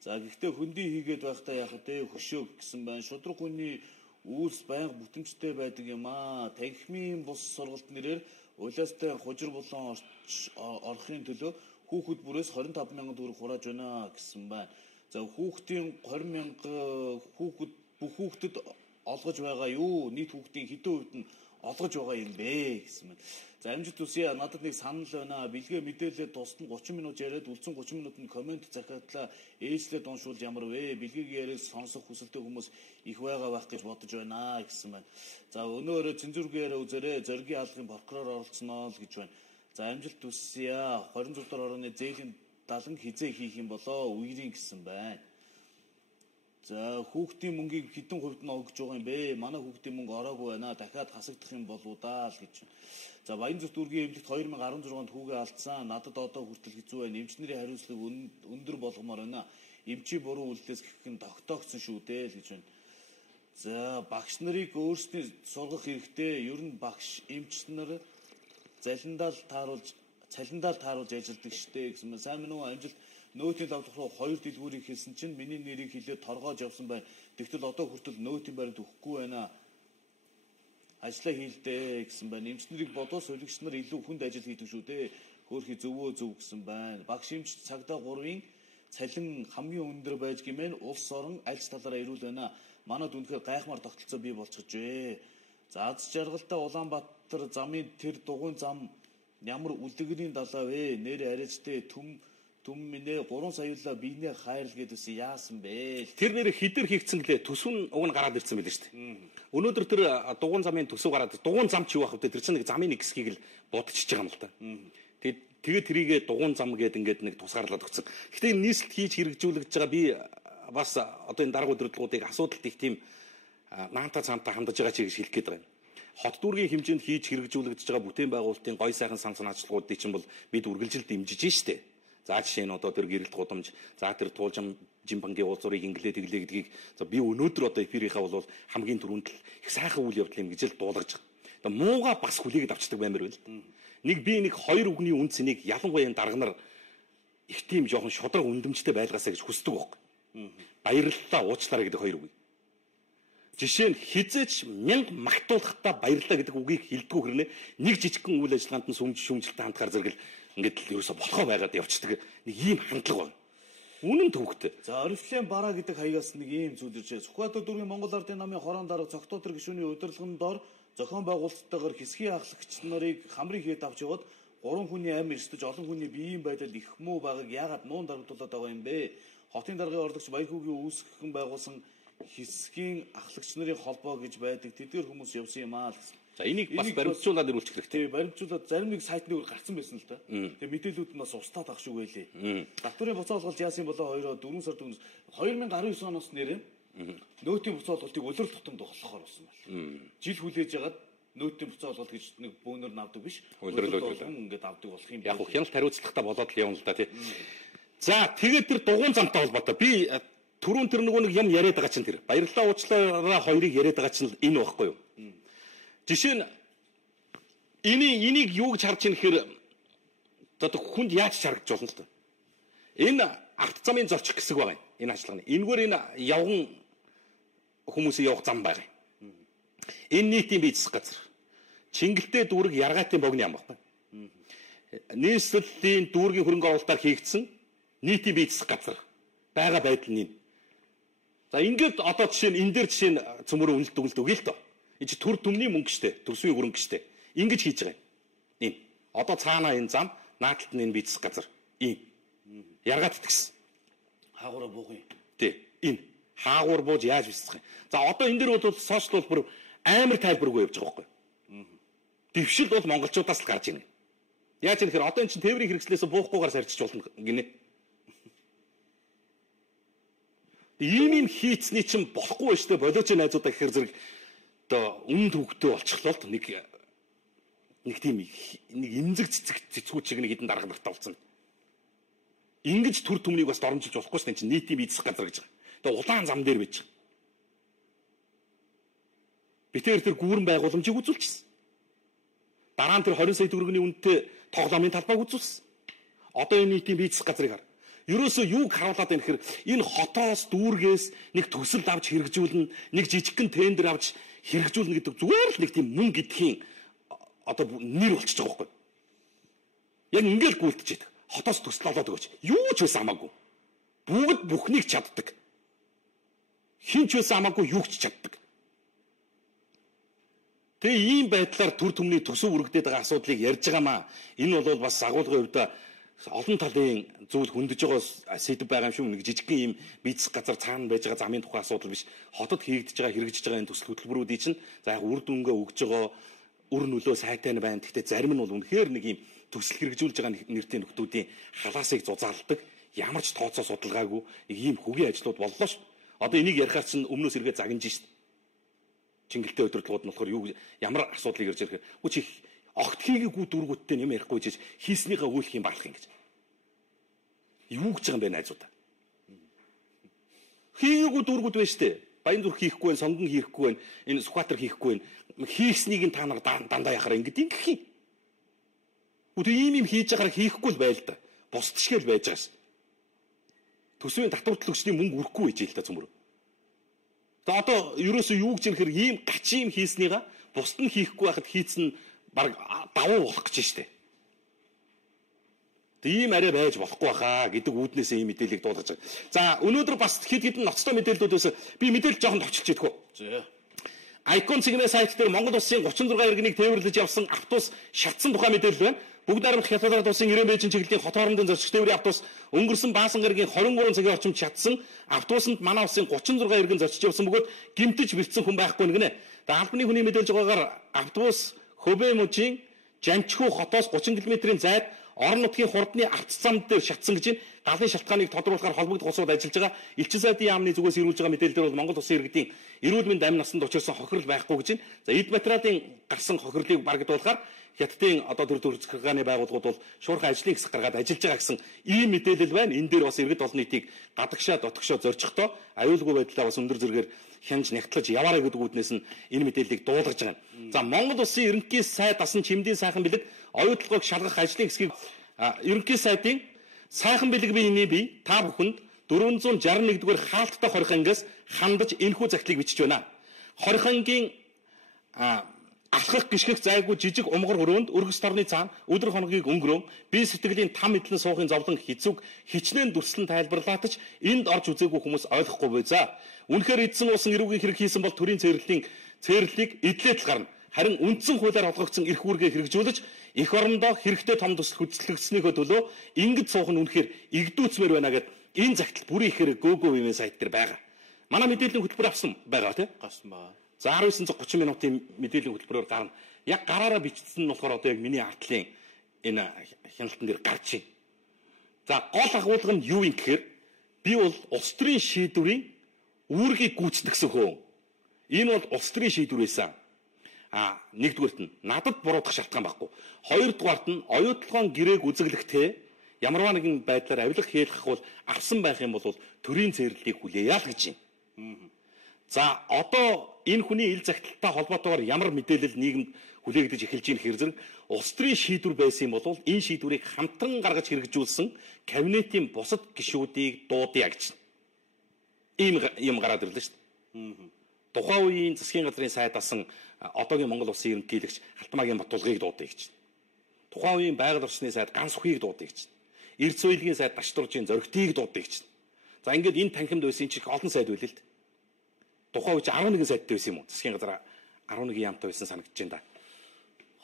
За гэхдээ хөндөй хийгээд байхдаа яах вэ? Хөшөө гэсэн байна. Шудраг хүний үйлс байнга бүтэмжтэй байдаг юм аа. Танхимын бус сургалт нэрээр улаастай хужир болон орохын төлөө хүүхэд бүрээс 25,000 төгрөг хурааж байна гэсэн байна. За хүүхдийн 20,000 хүүхэд бүх хүүхдэд олгож байгаа юу? Нийт хүүхдийн хэдэн хувьд нь олгож байгаа юм бэ гэсэн байна. За амжилт хүсье. Надад нэг санал байна. Бэлгээ мэдээлэлд тусад нь 30 минут яриад үлдсэн 30 минутанд комент захиатлаа ээжлээд уншуулж ямар вэ? Бэлгээгийн яриаг сонсох хүсэлтэй хүмүүс их байгаа байх гэж бодож байна гэсэн байна. За өнөөрөө цензургийн яриа үзээрэй. Зоригийн хаалгын прокурор оролцсноо л гэж байна. За амжилт хүсье. 26 дугаар орны зээлийн далан хизээ хийх юм болоо үерийн гэсэн байна. За хүүхдийн мөнгийг хэдэн хувьд нь өгж байгаа юм бэ? Манай хүүхдийн мөнгө ороогүй байна. Дахиад хасагдах юм болов уу даа л гэж. За Баянзүрт дүүргийн эмнэлэгт 2016 онд хүүгээ алдсан. Надад одоо хүртэл хэцүү байна. Эмчнэрийн хариуцлага өндөр болгомоор байна. Эмчи буруу үйлдэлээс гэх нь тогтоогдсон шүү дээ л гэж байна. За багш нарыг өөрсдийн сургах хэрэгтэй. Ер нь багш эмч нар цалиндаа тааруулж ажилладаг штэ гэсэн мэн. Сайн мөн үү амжилт нөөтийн давтах руу 2 дэлгүүрийг хэлсэн чинь миний нэрийг хэлээд торгоож явсан байна. Тэгтэл одоо хүртэл нөөтийн баримт өгөхгүй байна. Ажлаа хийлдэ гэсэн байна. Эмчнэрийг бодвол сувилагч нар илүү хүнд ажил хийдэг шүү дээ. Хөөхий зөвөө зөв гэсэн байна. Багш эмч цагдаа 3-ын цалин хамгийн өндөр байж гэмээр улс орон аль талаараа ирүүл байна. Манад үнэхээр гайхмаар тогтолцоо бий болчихжээ. За аз жаргалтай Улаанбаатар замын тэр дугуйн зам ямар үлдэгрийн далаа вэ? Нэр арайчтэй түм минь 3 саяулаа биенээ хайрл гэдвсэн яасан бэ? Тэр нэр хідэр хийгдсэн гэлээ төсөв нь уг нь гараад ирсэн байл шүү дээ. Өнөөдөр тэр дугуйн замын төсөв гараад дугуйн зам ч юу байх вэ? Тэр чинь нэг замын нэг хэсгийг л будчихж байгаа юм л та. Тэгээд тэрийгээ дугуйн зам гээд ингээд нэг тусгаарлаад өгсөн. Гэхдээ энэ нийслэлд хийж хэрэгжүүлэгдэж байгаа би бас одоо энэ дарга удирдлагуудыг асуудалт их тийм наанта цаантаа хандаж байгаа чи гэж хэлэх гээд байгаа юм. Хот дүүргийн хэмжээнд хийж хэрэгжүүлэгдэж байгаа бүтээн байгуулалтын гой сайхан сан санаачлагуудыг чинь бол бид үргэлжил дэмжиж штэ. За жишээ нь одоо тэр гэрэлт гудамж, за тэр туулжим жимбангийн уулзуурыг инглээ тэглээ гэдгийг за би өнөөдөр одоо эфирийнхаа бол хамгийн түрүүнд л их сайхан үйл явдал юм гэж л дуулгаж байгаа. Одоо мууга бас хүлээгээд авчдаг баймир байл. Нэг хоёр үгний үн цэнийг ялангуяа дарга нар их тийм жоохон шодрог үндэмжтэй байлгаасаа гэж хүсдэг байхгүй. Баярлалаа уучлаарай гэдэг хоёр үг. Жишээ нь хизээч мянга магтуулахдаа баярлалаа гэдэг үгийг хэлдэггүй хэрнээ нэг жижигхэн үйл ажиллагаанд нь шүүмжлэлтэй хандхаар зэрэгэл ингээд л ерөөсө болохоо байгаад явцдаг нэг ийм хандлага байна. Үнэн төвхтэй. За Орифлейм бараа гэдэг хаягаас нэг ийм зүйл иржээ. Сүхбаатар дүүргийн Монгол Ардын намын хорон дарга цогтоотор гишүүний удирдлагын дор зохион байгуулалттайгаар хэсгийн ахлагч нарыг хамрын хийд авч яваад 3 хүний амь эрсдэж олон хүний биеийн байдал их муу байгааг яагаад нуун дарагдуулаад байгаа юм бэ? Хотын даргын орлогч Баярхүүгийн үүсгэн байгуулсан хэсгийн ахлагч нарын холбоо гэж байдаг тэдгээр хүмүүс явсан юм аа л гэсэн. За энийг бас баримтжуулаад ирүүлчих хэрэгтэй. Баримтжуулаад зарим нэг сайтныг гарцсан байсан л да. Тэгээ мэдээлүүд нь бас устдаад ах шүү гэлээ. Татварын буцаа олголт яасан болоо 4 сард өмнө 2019 оноос нэрээ нөөтийн буцаа олголтыг улирал тутамд болохоор болсон байна. Жил хүлээж ягаад нөөтийн буцаа олголт гэж нэг бөөнөр навдаг биш. Улирал ингээд авдаг болох юм. Яг хяналт хариуцлагатай болоод л явна л да тий. За тэгээд тэр дугуун замтай холбоотой би түрүүн тэр нэг юм яриад байгаа чинь тэр баярлалаа уучлаарай хоёрыг яриад байгаа чинь энэ байхгүй юу? Жишээ нь энийг юу гэж харж ийм гэхээр одоо хүнд яаж харагдж болно л та. Энэ авто замын зорчих хэсэг байгаа юм. Энэ ажиллагааны. Энэгээр энэ явган хүмүүсийн явах зам байгаа юм. Энэ нийтийн бие засах газар. Чингэлтэй дүүрэг яргаатын богны ам баггүй. Нийслэлийн дүүргийн хөрөнгө оруулалтаар хийгдсэн нийтийн бие засах газар байгаа байдал нь. За ингээд одоо жишээ нь энэ дээр жишээ нь цөмөрөө үнэлт өгье л доо. Энэ чи төр төмний мөнгө штэ, төрсвийн хөрөнгө штэ. Ингэж хийж байгаа юм. Энэ. Одоо цаанаа энэ зам, наадталт нь энэ бие засах газар. Ийм. Яргаад тгсэн. Хаагуура буух юм. Тий. Энэ. Хаагуур бууж яаж бисцэх юм. За одоо энэ дээр бол сошиал бүр амар тайлбаргүй явж байгаа байхгүй. Дэвшил бол монголчуудаас л гарч ирнэ. Яаж юм гэхээр одоо энэ чинь тээврийн хэрэгслээс буухгүйгээр сарчиж болно гинэ. Ийм хийцний чинь болохгүй байж тээ болооч найзуудаа гэхэр зэрэг одоо үнэн төвхтэй болчихлоо л нэг тийм нэг эмзэг цэцгүүд шиг нэг хідэн дарга нартай болсон. Ингэж төр төмнийг бас доромжилж болохгүй шүү дээ чинь нийтийн бие засах газар гэж байгаа. Тэгээ улаан зам дээр байж байгаа. Битээр тэр гүүрэн байгууламжийг үзүүлчихсэн. Дараа нь тэр 20 сая төгрөгийн үнэтэй тоглоомын талбайг үзүүлсэн. Одоо энэ нийтийн бие засах газрыг хар. Ерөөсөө юуг харуулад байна гэхээр энэ хотоос дүүргээс нэг төсөл авч хэрэгжүүлнэ, нэг жижигхэн тендер авч хэрэгжүүлнэ гэдэг зүгээр л нэг тийм мөнгө гэдгийн одоо нэр болчихж байгаа байхгүй. Яг ингээл гүйлтэж байдаг. Хотоос төсөл олоод өгөөч. Юу ч байсан хамаагүй. Бүгд бүхнийг чаддаг. Хин ч байсан хамаагүй юу ч чаддаг. Тэгээ ийм байдлаар төр төмний төсөв үргэлдээд байгаа асуудлыг ярьж байгаамаа. Энэ бол бас агуулгын хувьд олон талын зүйл хөндөж байгаа сэдв байгаа юм шүү. Нэг жижигхэн ийм бизнес газар цаана байж байгаа замын тухай асуудал биш. Хотод хийгдэж байгаа хэрэгжиж байгаа энэ төсөл хөтөлбөрүүдийн чинь за яг үр дүнгээ өгж байгаа үр нөлөө сайтай нь байна. Гэхдээ зарим нь бол үнэхээр нэг ийм төсөл хэрэгжүүлж байгаа нэртэй нөхдүүдийн халаасыг зузаалдаг. Ямар ч тооцоо судалгаагүй нэг ийм хөгийн ажлууд боллоо ш. Одоо энийг ярихаар чинь өмнөөс эргээ загнаж шít. Чингэлтэй удирдлагууд нь болохоор юу ямар асуудлыг ярьж ирэхээр үгүй чи огт хийгээгүй дүүргүүдтэй юм ярихгүй гэж хийснийхээ үйлх юм баалах юм гэж. Юу гэж байгаа юм бэ найзуудаа? Хийгээгүй дүүргүүд байна штэ. Баян зүрх хийхгүй байх, сонгон хийхгүй байх, энэ Сүхбаатар хийхгүй байх. Хийснийг нь та нар дандаа яхаар ингэж ингэх юм. Үгүй ийм хийж байгаараа хийхгүй л байл да. Бусдшгээл байж байгаа ш. Төсвийн татвар төлөгчдийн мөнгө үрхгүй байж л та цөмөр. Одоо ерөөсөө юу гэж ирэхээр ийм гачим хийснийга бусд нь хийхгүй байхад хийцэн баг давуу болох гэж штэ. Тийм арай байж болохгүй хаа гэдэг үүднээсээ ийм мэдээллийг дуулгаж байгаа. За өнөөдөр бас хэд хэдэн ноцтой мэдээллүүдээс би мэдээлэл жоохон товчилж идэх үү. За. Icon Sigma сайт дээр Монгол улсын 36 иргэнийг тээвэрлэж явсан автобус шатсан тухай мэдээлэл байна. Бүгд найрамдах Хятад улсын 90 бэжин чиглэлийн хот хоорондын зорчигч тээврийн автобус өнгөрсөн баасан гарагийн 23 цагийн орчимд шатсан. Автобусанд манай улсын 36 иргэн зорчиж явсан бөгөөд гэмтэж бэлдсэн хүн байхгүй нэгнэ. Тэгээ албаны хүний мэдээлж байгаагаар автобус Хөбэ мужийн Жанчхүү хотоос 30 км-ийн зайд орон нутгийн хурдны авто зам дээр шатсан гэж байна. галын шалтгааныг тодруулахаар холбогдох улсууд ажиллаж байгаа. Элчин сайдын яамны зүгээс ирүүлж байгаа мэдээлэлээр бол Монгол Улсын иргэдийн эрүүл мэнд амь насанд учирсан хохирол байхгүй гэж байна. За эд материалын гарсан хохирлыг барагдуулахаар Хятадын одоо төр захиргааны байгууллагууд бол шуурхай ажлын хэсэг гаргаад ажиллаж байгаа гэсэн ийм мэдээлэл байна. Энэ дээр бас иргэд олон нийтийг гадагшаа дотгошоо зорчихдоо аюулгүй байдлаа бас өндөр зэрэгээр хянж нягтлаж яваарай гэдэг үүднээс нь энэ мэдээллийг дуулгаж байгаа юм. За Монгол Улсын ерөнхий сайд асан чимдийн сайхан бэлэг оюутлогыг шалгах ажлын хэсгийг ерөнхий сайдын сайхан бэлэг бий та бүхэнд 461-р хаалттай хорихонгоос хандаж энэхүү загтлыг бичиж байна. Хорихонгийн алхах гიშгэх зайгүй жижиг умгар өрөөнд өргөс торны цаана өдөр хоногийг өнгөрөөн бие сэтгэлийн там мэдлэн суухын зовлон хэцүүг хичнээн дүрслэн тайлбарлаатаж энд орж үзээгүй хүмүүс ойлгохгүй буй за. Үнэхээр эдсэн уусан эрүүгийн хэрэг хийсэн бол төрийн цэрлэлийг эдлээд л гарна. Харин үндсэн хуулиар олгогдсон эрх үүргээ хэрэгжүүлж эх орондоо хэрэгтэй том төсөл хөдөлгөгдснөөхөө төлөө ингэж суух нь үнэхээр игдүүцмээр байна гэд энэ загтал бүрийн ихээр Go.Go-ийн сайт дээр байгаа. Манай мэдээллийн хөтөлбөр авсан байгаа тийм. Гарсан байгаа. За 1930 минутын мэдээллийн хөтөлбөрөөр гарна. Яг гараараа бичсэн нь болохоор одоо яг миний артлын энэ хяналтан дээр гарч байна. За гол агуулга нь юу юм гэхээр би бол улс төрийн шийдвэрийн үүргийг гүйцэтгэсэн хүн. Энэ бол улс төрийн шийдвэр байсан. Нэгдүгээрт нь надад буруудах шалтгаан байхгүй. Хоёрдугаарт нь оюутлогоон гэрээг үзэглэхдээ ямарваа нэгэн байдлаар авилга хийлгэх бол авсан байх юм бол төрийн цэрлэлийг хүлээе л гэж байна. За одоо энэ хүний ил загталтай холбоотойгоор ямар мэдээлэл нийгэмд хүлээгдэж эхэлж ийм хэрэг улс төрийн шийдвэр байсан бол энэ шийдвэрийг хамтран гаргаж хэрэгжүүлсэн кабинетийн бусад гишүүдийг дуудъя гэж. Ийм юм гараад ирлээ шүү дээ. Тухайн үеийн засгийн газрын сайд асан одоогийн Монгол Улсын ерөнхийлөгч Халтмаагийн Батулгыг дуудъя гэж. Тухайн үеийн байгаль орчны сайд Ганс Ухийг дуудъя гэж. Эрдэнэ соёлын сайд Дашдуржийн Зоригтыг дуудъя гэж. За ингээд энэ танхимд байсан чих олон сайд байлээ л дээ. Тухайн үе 11 сайдтай байсан юм уу? Засгийн газар 11 яамтай байсан санагдаж байна да.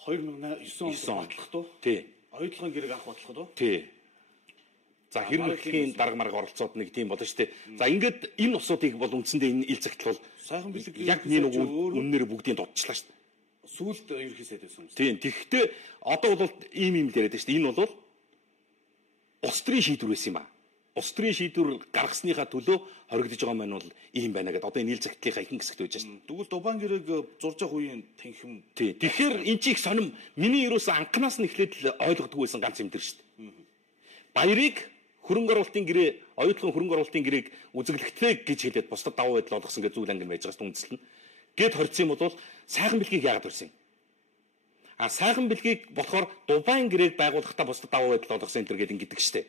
2009 онд батлах туу. Тий. Оюутлогын гэрээг анх батлах туу. Тий. За хэрэглэхийн дарга марга оролцоод нэг тийм болно шүү дээ. За ингээд энэ усуудыг бол үндсэндээ энэ ил загтал бол сайхан бэлэг яг нэг үннээр бүгдийг дутчлаа шүү дээ. Сүүлд ерөнхий сайд байсан юм. Тийм. Тэгэхдээ одоо бол ийм л яриад байна шүү дээ. Энэ бол улс төрийн шийдвэр байсан юм аа. Улс төрийн шийдвэр гаргасныхаа төлөө хоригдож байгаа маань бол ийм байна гэдэг. Одоо энэ ил загтлынхаа ихэнх хэсэгт байж байна. Тэгвэл Дубан гэрээг зурж явах үеийн танхим. Тий. Тэгэхээр энэ чих сонирм миний ерөөсөө анханаас нь эхлээд л ойлгодгүй байсан ганц юм дэр шүү дээ. Баярыг хөрөнгө оруулалтын гэрээ, оюутлогын хөрөнгө оруулалтын гэрээг үзэглэхтэй гэж хэлээд бусдад давуу байдал олгосон гэж зүйл ангин байж байгаа үндэслэн. Гэт хорцсон юм бол сайхан бэлгийг яагаад хорсон юм? Сайхан бэлгийг болохоор Дубайн гэрээг байгуулахдаа бусдад давуу байдал олгосон энэ төр гэдэг штэ.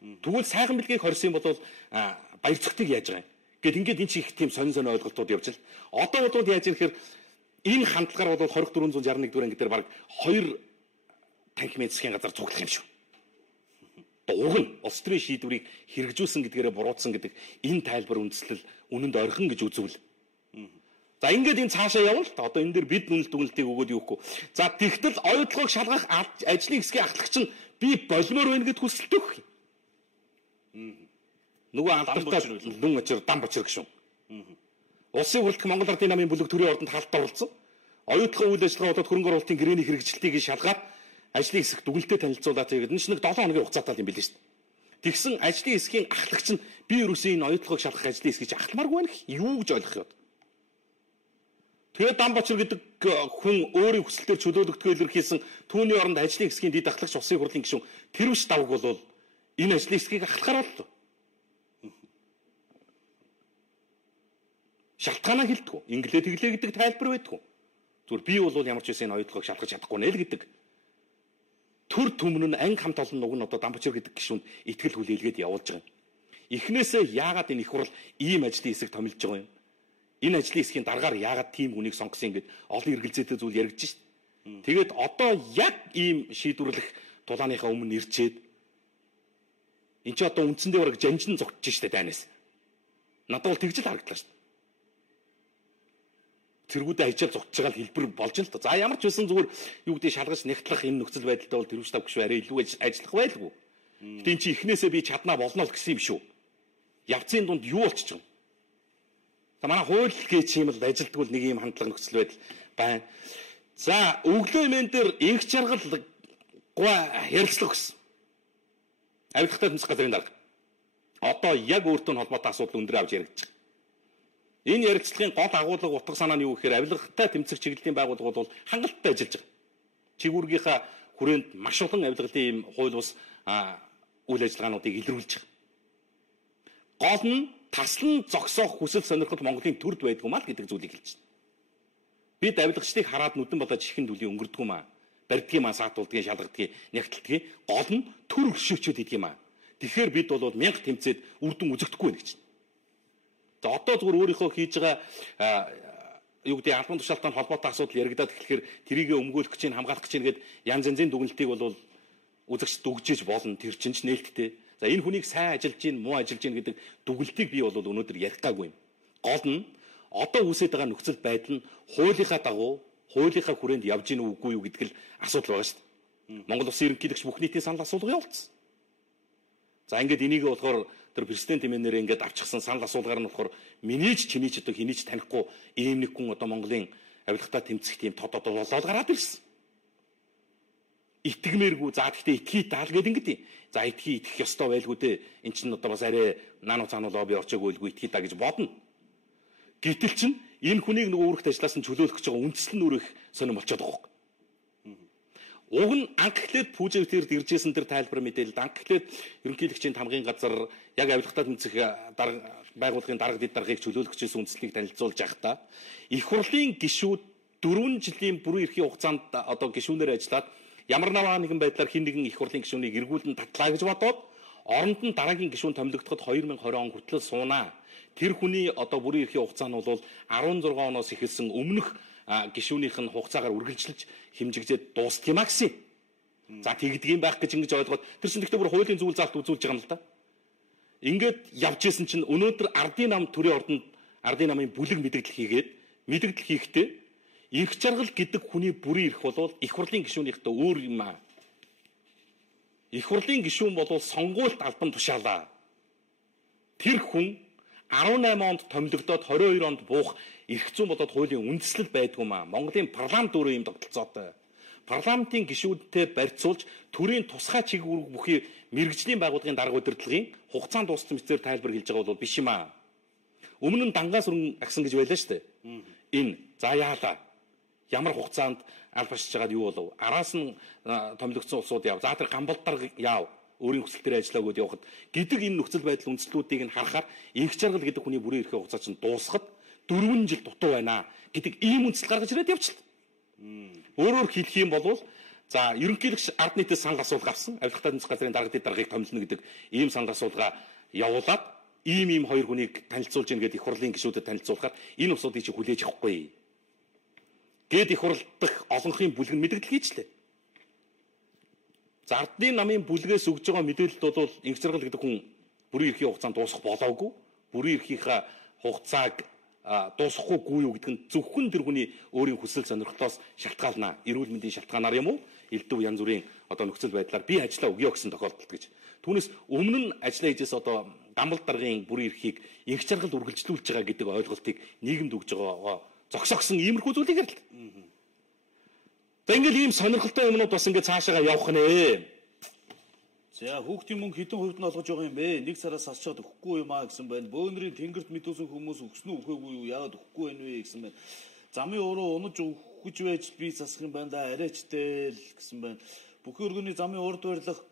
Тэгвэл сайхан бэлгийг хорсон юм бол баяр цогтыг яаж байгаа юм? Гэт ингээд энэ чих тийм сонин ойлголтууд явж л. Одоо бол яаж ирэхээр энэ хандлагаар бол 2461 дугаар анги дээр баг 2 танхимын засгийн газар цуглах юм шүү. Уг нь улс төрийн шийдвэрийг хэрэгжүүлсэн гэдгээрээ буруутсан гэдэг энэ тайлбар үндэслэл үнэнд ойрхон гэж үзвэл. За ингээд энэ цаашаа явна л та. Одоо энэ дээр бид үнэлт дүгнэлтийг өгөөд юу гэхгүй. За тэгтэл оюутлогыг шалгах ажлын хэсгийн ахлагч нь би болмоор байна гэд хүсэлт өгөх юм. Нөгөө алдартай лүн очир дам бочир гişүн. Улсын хурлдах Монгол Ардын намын бүлэг төрийн ордонд хаалт оруулсан. Оюутлогын үйл ажиллагаа болоод хөрөнгө оруулалтын гэрээний хэрэгжилтийг шалгаад ажлын хэсэг дүгнэлтэд танилцуулаад тэгээд энэ ч нэг 7 хоногийн хугацаатай юм билээ шүү дээ. Тэгсэн ажлын хэсгийн ахлагч нь би ерөөсөө энэ оюутлогыг шалгах ажлын хэсгийг ахалмааргүй байна гэх юу гэж ойлгох юм. Тэгээд дам бочир гэдэг хүн өөрийн хүсэлтээр чөлөөлөгдөхөөр илэрхийлсэн түүний оронд ажлын хэсгийн дэд ахлагч улсын хурлын гишүүн тэрвш давг бол энэ ажлын хэсгийг ахлахаар боллоо. Шалтгаанаа хэлдэггүй. Инглээ тэглээ гэдэг тайлбар байдаггүй. Зүгээр би бол ямар ч үсэн энэ оюутлогыг шалгаж чадахгүй нэ л гэдэг. Төр төмөн нь анги хамт олон нуг нь одоо Дамбочир гэдэг гишүүнд итгэл хүлээлгээд явуулж байгаа юм. Эхнээсээ яагаад энэ их хурл ийм ажлын хэсэг томилж байгаа юм? Энэ ажлын хэсгийн дараагаар яагаад тийм хүнийг сонгосон ингээд олон эргэлзээтэй зүйл яригдж шít. Тэгээд одоо яг ийм шийдвэрлэх тулааныхаа өмнө ирчээд эн чи одоо үндсэндээ бараг жанжин зогтж шít дайнаас. Надад бол тэгж л харагдлаа шít. Тэргүүдээ хичээл зогтж байгаа л хэлбэр болж л та. За ямар ч байсан зүгээр юу гэдэг шалгаж нэгтлах энэ нөхцөл байдалтай бол тэрвш тав гişүү арай илүү ажиллах байлгүй. Гэтэ эн чи эхнээсээ би чаднаа болно л гэсэн юм шүү. Явцын дунд юу болчих юм? За манай хууль гэж юм л ажилтгүй нэг юм хандлага нөхцөл байдал байна. За өглөө мен дээр инх чаргал ярилцлага гэсэн. Авилгатай тэмцэх газрын дарга. одоо яг өөртөө холбоотой асуудал өндөр авч яригдчих. Энэ ярилцлагын гол агуулга утга санаа нь юу гэхээр авилгатай тэмцэх чиглэлийн байгууллага бол хангалттай ажиллаж байгаа. Чигүүргийнхаа хүрээнд маш олон авилгалын ийм хууль бус үйл ажиллагаануудыг илрүүлж байгаа. Гол нь таслан зогсоох хүсэл сонирхол Монголын төрд байдгүй маа гэдэг зүйлийг хэлж байна. Бид авилгачдыг хараад нүдэн бодож чихэн дүлийн өнгөрдөг юм аа. Барьдгийн маа саатуулдгийн шалгадгийн нягтлдгийн гол нь төр өршөөчөөд идэг юм аа. Тэгэхээр бид бол мянга тэмцээд үрдэн үзэгдэхгүй байх чинь. За одоо зүгээр өөрийнхөө хийж байгаа юу гэдэг албан тушаалтай холбоотой асуудал яригадаад эхлэхээр тэрийг өмгөөлөх гэж хамгаалах гэж нэгэд янз янзын дүгнэлтийг бол үзэгчд дүгжиж болно. Тэр чинь ч нээлттэй. За энэ хүнийг сайн ажиллаж гин муу ажиллаж гин гэдэг дүгнэлтийг би бол өнөөдөр ярих гаагүй юм. Гол нь одоо үүсэж байгаа нөхцөл байдал нь хуулийнхаа дагуу хуулийнхаа хүрээнд явж гин үгүй юу гэдэг л асуудал байгаа шүү дээ. Монгол Улсын ерөнхийлөгч бүх нийтийн санал асуулга явуулсан. За ингээд энийг болохоор тэр президент хэмээнээр ингээд авчихсан санал асуулгаар нь болохоор миний ч чиний ч одоо хэний ч танихгүй ийм нэг хүн одоо Монголын авилгатай тэмцэх тийм тод болоод гараад ирсэн. Итгэмээргүй за гэхдээ итгэхий таал гэдэг ингээд. За итгэхий итгэх ёстой байлгүй дээ. Эн чинь одоо бас арай наануу цаануу лобби орчоогүйгүй итгэхий та гэж бодно. Гэтэл чинь энэ хүнийг нөгөө өөрөхт ажиллаас нь чөлөөлөх гэж байгаа үндэслэл нь өөрөх сонирм болчиход байгаа юм. Уг нь анхлээд пүүжэвтэрд иржсэн тэр тайлбар мэдээлэлд анхлээд ерөнхийлөгчийн тамгын газар яг авилгатай тэмцэх байгууллагын дарга дэд даргыг чөлөөлөх гэсэн үндслийг танилцуулж байхдаа их хурлын гишүүд 4 жилийн бүрэн эрхийн хугацаанд одоо гишүүнээр ажиллаад ямар нэгэн байдлаар хин нэгэн их хурлын гишүүнийг эргүүлэн татлаа гэж бодоод оронд нь дараагийн гишүүн томилогдоход 2020 он хүртэл суунаа. Тэр хүний одоо бүрэн эрхийн хугацаа нь бол 16 оноос эхэлсэн өмнөх гишүүнийх нь хугацаагаар үргэлжилж хэмжигдээд дуустдаг юм а гэсэн. За тэгдэг юм байх гэж ингэж ойлгоод тэр чинь гэхдээ бүр хуулийн зүйл заалт үзүүлж байгаа юм л да. Ингээд явж исэн чинь өнөөдөр ардын нам төрийн ордонд ардын намын бүлэг мэдээлэл хийгээд мэдээлэл хийхдээ их жаргал гэдэг хүний бүрийн эрх бол их хурлын гишүүнийхтэй өөр юм а. Их хурлын гишүүн бол сонгуульт албан тушаалаа. Тэр хүн 18 онд томилогдоод 22 онд буух эрх зүйн болоод хуулийн үндэслэл байдгүй маа. Монголын парламент өөрөө юм тогтолцоотой. Парламентын гишүүдтэй барьцуулж төрийн тусгай чиглэл бүхий мэрэгжлийн байгууллагын дарга удирдлагын хугацаанд дууссан мэтээр тайлбар хэлж байгаа бол биш юм аа. Өмнө нь дангаас өрн агсан гэж байлаа шүү дээ. Энэ за яалаа. Ямар хугацаанд аль башиж байгаад юу болов? Араас нь томилогдсон улсууд яв. За тэр гамбалдар яв. Өөрийн хүсэл дээр ажиллаагууд явахад гэдэг энэ нөхцөл байдал үндслүүдийг нь харахаар их жаргал гэдэг хүний бүрийн эрхийн хугацаа чинь дуусахад 4 жил дутуу байна гэдэг ийм үндсэл гаргаж ирээд явчихлаа. Өөрөөр хэлэх юм бол за ерөнхийлөгч ард нийтээс санал асуулга авсан. Авилгатай тэмцэх газрын дарга дэд даргыг томилно гэдэг ийм санал асуулга явуулаад ийм хоёр хүнийг танилцуулж ийн гэдэг их хурлын гишүүдэд танилцуулахаар энэ усуудыг чи хүлээж авахгүй. Гэд их хурл дахь олонхын бүлэг нь мэдээлэл хийчлээ. За ардын намын бүлгээс өгж байгаа мэдээлэлд бол инх жаргал гэдэг хүн бүрийн эрхийн хугацаанд дуусах болоогүй. Бүрийн эрхийнхаа хугацааг дуусгахгүй юу гэдэг нь зөвхөн тэр хүний өөрийн хүсэл сонирхлоос шалтгаална. Эрүүл мэндийн шалтгаанаар юм уу? Элдв янз бүрийн одоо нөхцөл байдлаар би ажиллаа өгье гэсэн тохиолдолд гэж. Түүнээс өмнө нь ажиллаа хийжээс одоо гамбал даргын бүрийн эрхийг инх жаргал үргэлжлүүлж байгаа гэдэг ойлголтыг нийгэмд өгж байгаа зогсоогсон иймэрхүү зүйлийг ярил. За ингээл ийм сонирхолтой юмнууд бас ингээд цаашаа явах нэ. За хүүхдийн мөнгө хэдэн хувьд нь олгож байгаа юм бэ? Нэг сараас асчаад өгөхгүй юм аа гэсэн байна. Бөөнрийн тэнгэрт мэдүүлсэн хүмүүс өгснө үү өгөөгүй юу? Яагаад өгөхгүй байна вэ гэсэн байна. Замын уруу унаж өгөхгүй байж би засах юм байна да. Арайчтэй л гэсэн байна. Бүхэн өргөний замын урд барилах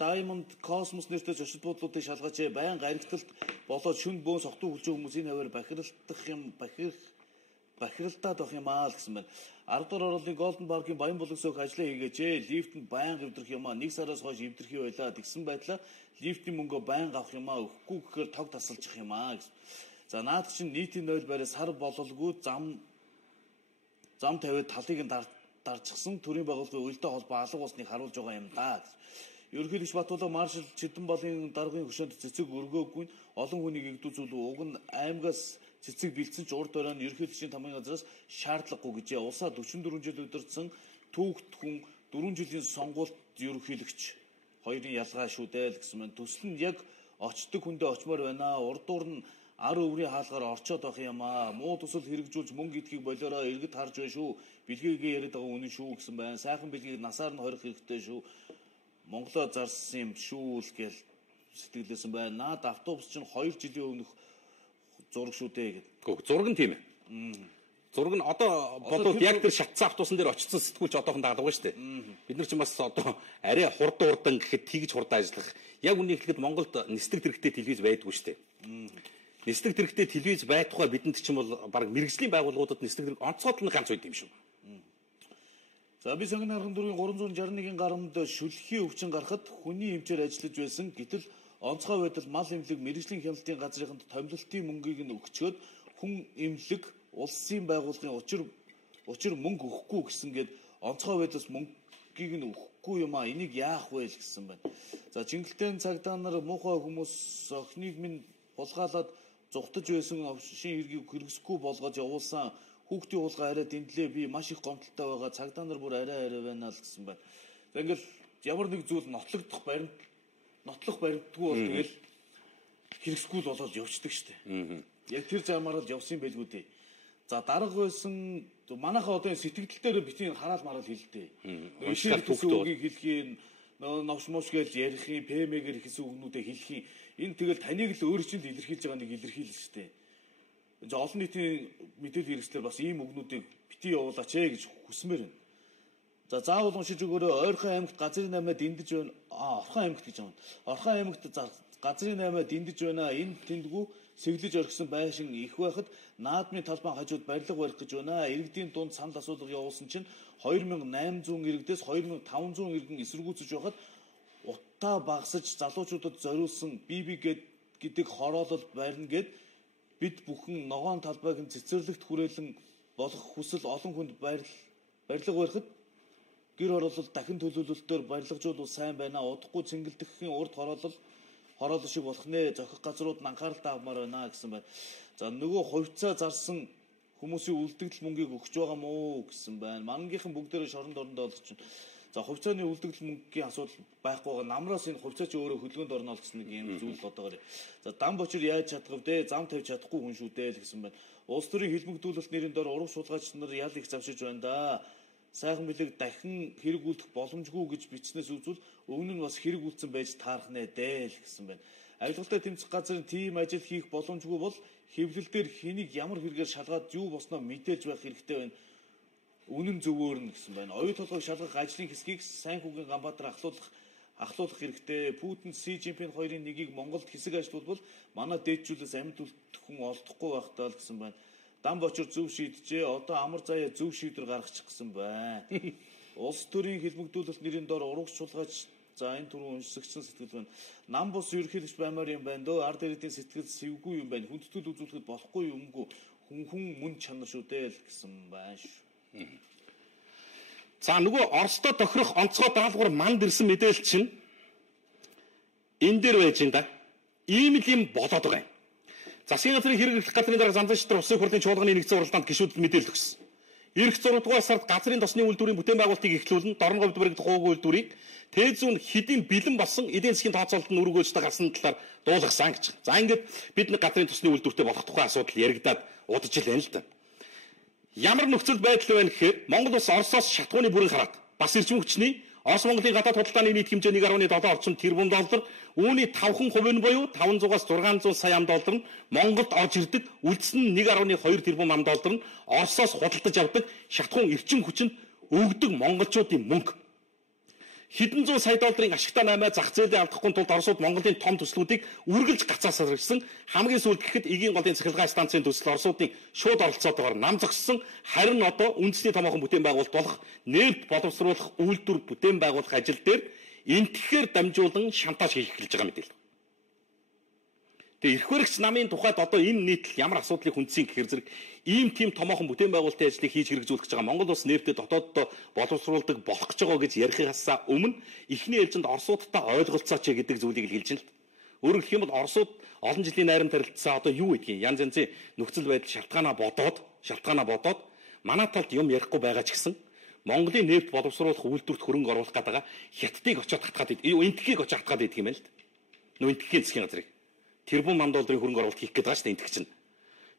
Diamond Cosmos нэртэй зочид буудлуудыг шалгаач. Байнга аригталт болоод шүн бөөн согтуу хүлж хүмүүсийн хавар бахиралдах юм бахиралдаад байх юм аа л гэсэн байна. 10 дугаар оролын Golden Park-ын Баян булаг сөх ажиллаа хийгээч. Лифтэнд байнга эвдэрх юм аа. Нэг сараас хойш эвдэрхий байлаа. Тэгсэн байдлаа лифтийн мөнгөө байнга авах юм аа. Өгөхгүй гэхээр тог тасалчих юм аа гэсэн. За наад чинь нийтийн 0 барай сар бололгүй зам тавиад талыг нь дарчихсан төрийн байгууллагын үйлдэл холбоо алга болсныг харуулж байгаа юм да. Ерөнхийлөгч Батулга маршал Чидэнбалын даргын хөшөөнд цэцэг өргөөгүй олон хүнийг игдүүлсэн уг нь аймагаас цэцэг бэлдсэн ч урд оройн ерөнхийлөгчийн тамгын газраас шаардлагагүй гэжээ. Улсаа 44 жил удирдсан түүхт хүн 4 жилийн сонгуульд ерөнхийлөгч хоёрын ялгаа шүү дээ л гэсэн мэн. Төсөл нь яг очдог хүндээ очмоор байна. Урдуур нь ар өврийн хаалгаар орчоод байх юм аа. Муу төсөл хэрэгжүүлж мөнгө идэхийг болоороо иргэд харж байна шүү. Бэлгээгээ яриад байгаа үнэн шүү гэсэн байна. Сайхан бэлгийг насаар нь хорих хэрэгтэй шүү. Монголоо зарсан юм шүү л гээл сэтгэлээсэн байна. Наад автобус чинь 2 жилийн өмнөх зураг шүү дээ гэдэг. Зураг нь тийм ээ. Зураг нь одоо бодвол яг тэр шатсан автобусан дээр очсон сэтгүүлч одоохон даалгав шүү дээ. Бид нар ч бас одоо арай хурдан гэхэд тэгж хурдан ажиллах. Яг үнийг хэлэхэд Монголд нислэг тэрэгтэй телевиз байдгүй шүү дээ. Нислэг тэрэгтэй телевиз байдахаар бидэнд ч юм бол баг мэрэгжлийн байгууллагуудад нислэг тэрэг онцгой нь ганц үед юм шүү. За би Санганы арган дүүргийн 361 гарамд шүлхийн өвчин гарахад хүний эмчээр ажиллаж байсан. Гэтэл онцгой байдал мал эмнэлэг мэрэгжлийн хяналтын газрыханд томилолтын мөнгийг нь өгчөөд хүн эмнэлэг улсын байгууллагын учир мөнгө өгөхгүй гэсэн гээд онцгой байдлаас мөнгийг нь өгөхгүй юм а энийг яах вэ гэсэн байна. За Чингэлтэн цагдаа нар муухай хүмүүс охиныг минь булгаалаад зүхтаж байсан шин хэргийг хэрэгсэхгүй болгож явуулсан. Хүүхдийн хулгай арай дэмдлээ би маш их гомдолтой байгаа. Цагдаа нар бүр арай байна л гэсэн байна. За ингээл ямар нэг зүйл нотлох баримтгүй бол тэгэл хэрэгсэхгүй болоод явцдаг штеп. Яг тэр замаараа л явсан байлгүй дээ. За дарга байсан манайхаа одоо сэтгэл дээр битгий хараал мараал хэлдэг. Ишээр төсөө үгийг хэлхийн новш мош гэж ярих юм, ПМ-гээр ихсэн үгнүүдээ хэлэх юм. Энэ тэгэл таныг л өөрөө чинь илэрхийлж байгаа нэг илэрхийлэл штеп. За олон нийтийн мэдээлэл хэрэгслэр бас ийм үгнүүдийг битгий явуулаач гэж хүсмээр байна. За заавал уншиж өгөөрэй. Ойрхон аймагт газрын 8-аа дэмдэж байна. Орхон аймагт гэж байна. Орхон аймагт газрын 8-аа дэмдэж байна. Энэ тэндгүү сэглэж орхисон байшин их байхад наадмын талбайн хажууд барилга барих гэж байна. Иргэдийн дунд санал асуулга явуулсан чинь 2800 иргэдээс 2500 иргэн эсэргүүцэж байхад утаа багсаж залуучуудад зориулсан гэдэг хороолол барина гэд бид бүхэн ногоон талбайг нь цэцэрлэгт хүрээлэн болох хүсэл олон хүнд барилга барихад гэр хороолол дахин төлөвлөлтөөр барилгажуулвал сайн байна. Удахгүй цэнгэлдэхийн урд хороолол шиг болох нэ. Зохих газрууд анхаарал тавмаар байна гэсэн байна. За нөгөө хувьцаа зарсан хүмүүсийн үлдэгдэл мөнгийг өгч байгаа мó гэсэн байна. Мангийнхан бүгдээрээ шоронд орондоо олж чинь. За хувьцааны үлдэгдэл мөнгөний асуудал байхгүй байгаа. Намраас энэ хувьцаа чи өөрөө хөлгөнд орно л гэсэн нэг юм зүйл бодоогоор. За дам бочир яаж чадгав дээ? Зам тавьж чадахгүй хүн шүү дээ л гэсэн байна. Улс төрийн хэлбэгдүүлэлт нэрийн дор ураг шулгаач нар ял их завшиж байна да. Сайхан билег дахин хэрэгүүлэх боломжгүй гэж бичснээс үзвэл өмнө нь бас хэрэгүүлсэн байж таарах нэ дээ л гэсэн байна. Авилгалтай тэмцэх газрын тим ажил хийх боломжгүй бол хэвлэл дээр хэнийг ямар хэрэгээр шалгаад юу босноо мэдээлж байх хэрэгтэй байна. Үнэн зөвөөр нь гэсэн байна. Оюу толгойг шалгах ажлын хэсгийг сайн хүүгийн Ганбаатар ахлуулах хэрэгтэй. Путин Си Жинпин хоёрын нэгийг Монголд хэсэг ажиллуулбал манай дээдчүүлээс амьд үлдэх хүн олдохгүй байх таа л гэсэн байна. Дам бочор зөв шийдэжээ. Одоо амар заяа зөв шийдвэр гаргачих гэсэн байна. Улс төрийн хэлбэгдүүлэлт нэрийн дор урагш чулгаач за энэ түрүү уншигчсан сэтгэл байна. Нам бус ерөнхийлөгч баймаар юм байна дөө. Ард ирээдийн сэтгэл сэвгүй юм байна. Хүндэтгэл үзүүлэхэд болохгүй юмгүй. Хүн мөн чанар шүү дээ л гэсэн байна шүү. За нөгөө Оросдо тохирох онцгой даалгавар манд ирсэн мэдээлэл чинь энэ дээр байж энэ да. Ийм л юм болоод байгаа юм. Засгийн газрын хэрэглэх газрын дарга Замдан шитрэх усын хурлын чуулганы нэгдсэн уралдаанд гишүүдэд мэдээлэл өгсөн. Ирэх 6 дугаар сард газрын тосны үйлдвэрийн бүтээн байгуулалтыг эхлүүлэн Дорн говьд баригдах хуугийн үйлдвэрийг Тээд зүүн хэдийн бэлэн болсон эдийн засгийн тооцоололтод өргөөлжтэй гарсан талаар дуулгасан гэж. За ингээд бид нэг газрын тосны үйлдвэртэй болох тухай асуудал яригадаад удаж л байна л да. Ямар нөхцөл байдал байна гэхээр Монгол улс Оросоос шатгууны бүрэн хараад бас эрчим хүчний Орос Монголын гадаад худалдааны нийт хэмжээ 1.7 орчим тэрбум доллар, үүний 5% нь буюу 500-аас 600 сая ам доллар нь Монголд орж ирдэг, үлдсэн нь 1.2 тэрбум ам доллар нь Оросоос худалдаж авдаг шатгуун эрчим хүч нь өгдөг монголчуудын мөнгө. Хэдэн зуун сая долларын ашигтай наймаа зах зээлээ алдахгүй тулд Оросууд Монголын том төслүүдийг үргэлж гацаасаар ирсэн. Хамгийн сүүлд гэхэд Эгийн голын цахилгаан станцын төсөл Оросуудын шууд оролцоотойгоор нам зогссон. Харин одоо үндэсний томоохон бүтээн байгуулалт болох нефт боловсруулах үйлдвэр бүтээн байгуулах ажил дээр энтгэхээр дамжуулан шантаж хийх эхэлж байгаа мэдээлэл. Тэгээ эрх баригч намын тухайд одоо энэ нийтлэл ямар асуудлыг хүндсэн гэхээр зэрэг ийм тийм томоохон бүтээн байгуулалтын ажлыг хийж хэрэгжүүлэх гэж байгаа Монгол улс нефтэд дотооддоо боловсруулдаг болох гэж байгаа гэж ярихаасаа өмнө эхний ээлжинд Оросуудтай ойлголцооч гэдэг зүйлийг л хэлж байна л. Өөрөөр хэлэх юм бол Оросууд олон жилийн найрам тарилцсан одоо юу гэдгийг янз янзын нөхцөл байдал шалтгаанаа бодоод манай талд юм ярихгүй байгаа ч гэсэн Монголын нефт боловсруулах үйлдвэрт хөрөнгө оруулах гэдэг хятадыг очиод хатгаад энтхийг очиод хатгаад идэх юм байл л. Нөө энтхийн засгийн газрыг тэрбум ам долларын хөрөнгө оруулалт хийх гэдэг байгаа шүү дээ энтх чинь.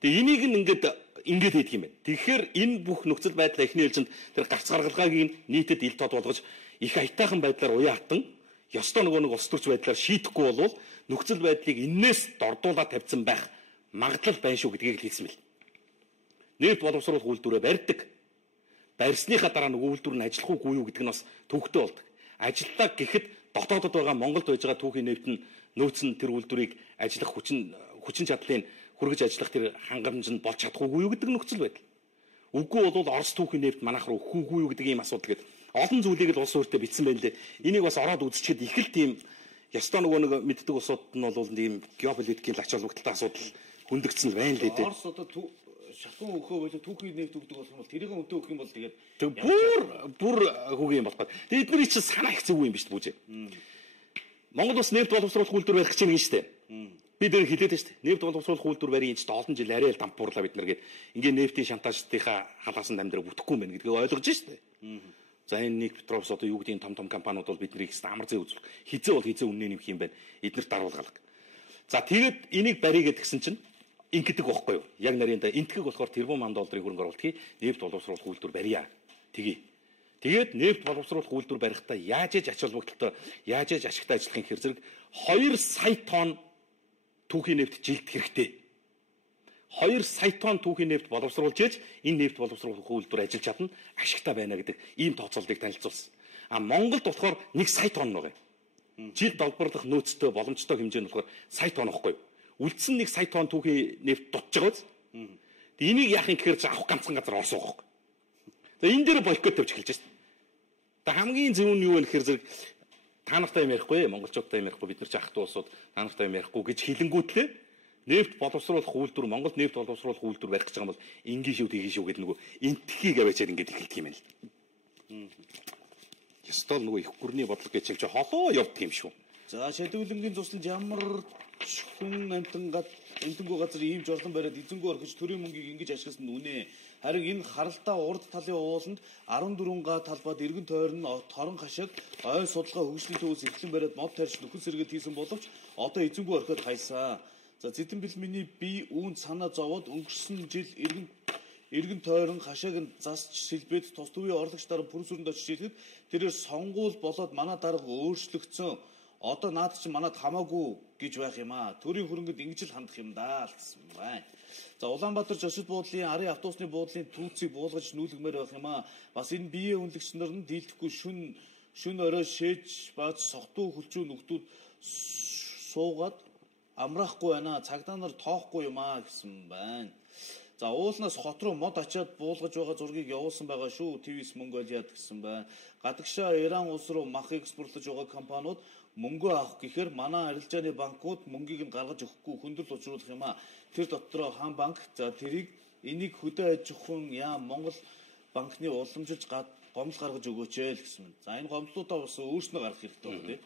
Тэгээ энийг нь ингээд хийдэг юм байна. Тэгэхээр энэ бүх нөхцөл байдлаа эхний ээлжинд тэр гарц гаргалгаагийн нийтэд ил тод болгож их аятайхан байдлаар уян хатан ёстой нөгөө нэг улс төрч байдлаар шийдэхгүй болвол нөхцөл байдлыг энээс дордуулаад тавьсан байх магадлал байна шүү гэдгийг хэлсэн мэл. Нефт боловсруулах үйлдвэрээ барьдаг. Барьсныхаа дараа нөгөө үйлдвэр нь ажиллах уугүй юу гэдэг нь бас төвөгтэй болдог. Ажиллаа гэхэд дотоодод байгаа Монголд байж байгаа түүхийн нефт нь нөөц нь тэр үйлдвэрийг ажиллах хүчин чадлын хүргэж ажиллах тэр хангамж нь болж чадахгүй юу гэдэг нөхцөл байдал. Үгүй бол Орос түүхийн нефт манайх руу өгөхгүй юу гэдэг ийм асуудал гэдэг. Олон зүйлийг л улс өөртөө бичсэн байна лээ. Энийг бас ороод үзчихэд их л тийм ястаа нөгөө нэг мэддэг улсууд нь бол ийм геополитикийн ач холбогдолтой асуудал хөндөгцсөн л байна лээ дээ. Орос одоо шатхан өгөхөө болоо түүхийн нефт өгдөг болох юм бол тэрийг өнтөө өгөх юм бол тэгээд бүр хүүгийн юм болох. Тэгээд эдний чинь санаа их зүг юм биш үү? Монгол улс нефт боловсруулах үйлдвэр барих гэж байна шүү дээ. Би дээр хэлээд байна шүү дээ. Нефт боловсруулах үйлдвэр барийн ч олон жил арай л дампуурлаа бид нар гээд ингээ нефтийн шантажтынхаа халаасан дамдраа бүтэхгүй мэн гэдгийг ойлгож шүү дээ. За энэ нэг Петровс одоо юу гэдгийг том компаниуд бол биднийг амар зэ үзүүлэх. Хизээ бол хизээ үнэ нэмэх юм байна. Эднэрт даруулгалаг. За тэгээд энийг барья гэдгсэн чинь ингэдэг байхгүй юу? Яг нарийнда энтгэг болохоор тэрбум $1000 хөрөнгө оруулалтыг нефт боловсруулах үйлдвэр барья. Тэгээд нефт боловсруулах үйлдвэр барихдаа яаж аж холбогдолтой, яаж ашигтай ажиллахын хэр зэрэг 2 сая тонн түүхийн нефт жилд хэрэгтэй. 2 сая тонн түүхийн нефт боловсруулж ээж энэ нефт боловсруулах үйлдвэр ажиллаж чадна, ашигтай байна гэдэг ийм тооцоолтыг танилцуулсан. Монголд болохоор 1 сая тонн байгаа юм. Жилд олборлох нөөцтэй боломжтой хэмжээ нь болохоор сая тонн байхгүй юу? Үлдсэн 1 сая тонн түүхийн нефт дутж байгаа биз? Энийг яах юм гэхээр авах ганцхан газар Орос байгаа байхгүй. За энэ дээр бойкот тавьж эхэлж байна. За хамгийн зөв нь юу вэ гэхээр зэрэг та нартай юм ярихгүй, монголчуудтай юм ярихгүй, бид нар ч ах トゥ улсууд та нартай юм ярихгүй гэж хэлэнгүүтлээ нефт боловсруулах үйлдвэр, Монголд нефт боловсруулах үйлдвэр барих гэж байгаа юм бол ингийн шүү, тгий шүү гэдэг нөгөө энтхийг аваачаад ингэж эхэлдэг юм байна л. Ёстол нөгөө их гүрний бодлого гэж чи холоо явдаг юм шүү. За шалгуулангийн цусланд ямар хүн амтангуу газар ийм жорлон бариад эзэнгүү орхиж төрийн мөнгийг ингэж ашигласан нь үнэ. Харин энэ харалтаа урд талын ууланд 14 га талбайд эргэн тойрон торон хашааг ой судалгаа хөгжлийн төвөөс эхлэн бариад мод тарьж нөхөн сэргээд хийсэн боловч одоо эзэнгүү орхиод хайсаа. За зэдэн бэлмэний бие үүнд санаа зовоод өнгөрсөн жил эргэн тойрон хашааг нь засч сэлбэд тус төвийн орлогч дараа пүрсүрэнд очиж хэлэхэд тэрээр сонгуул болоод манай дарга өөрчлөгдсөн. Одоо наад чинь манад хамаагүй гэж байх юм аа. Төрийн хөрөнгөд ингэж л хандах юм даа гэсэн байна. За Улаанбаатар Жошид буудлын арын автобусны буудлын түүцийг буулгаж нүүлгмээр байх юм аа. Бас энэ биеэ үнэлэгч нар нь дийлдэхгүй шүн орой шээж бааж согтуу хөлчүү нүхтүүд суугаад амраахгүй байна. Цагдаа нар тоохгүй юм аа гэсэн байна. За уулнаас хот руу мод ачаад буулгаж байгаа зургийг явуулсан байгаа шүү. ТВ-с Монголиад гэсэн байна. Гадагшаа Иран улс руу мах экспортлож байгаа компаниуд мөнгө авах гэхээр манай арилжааны банкуд мөнгийг нь гаргаж өгөхгүй хөндрөл учруулах юм аа. Тэр дотроо хаан банк за тэрийг энийг хөдөө аж ахуйн яам Монгол банкны уламжилж гомдол гаргаж өгөөч л гэсэн юм. За энэ гомдлуудаа бас өөрснөө гаргах хэрэгтэй байна тийм.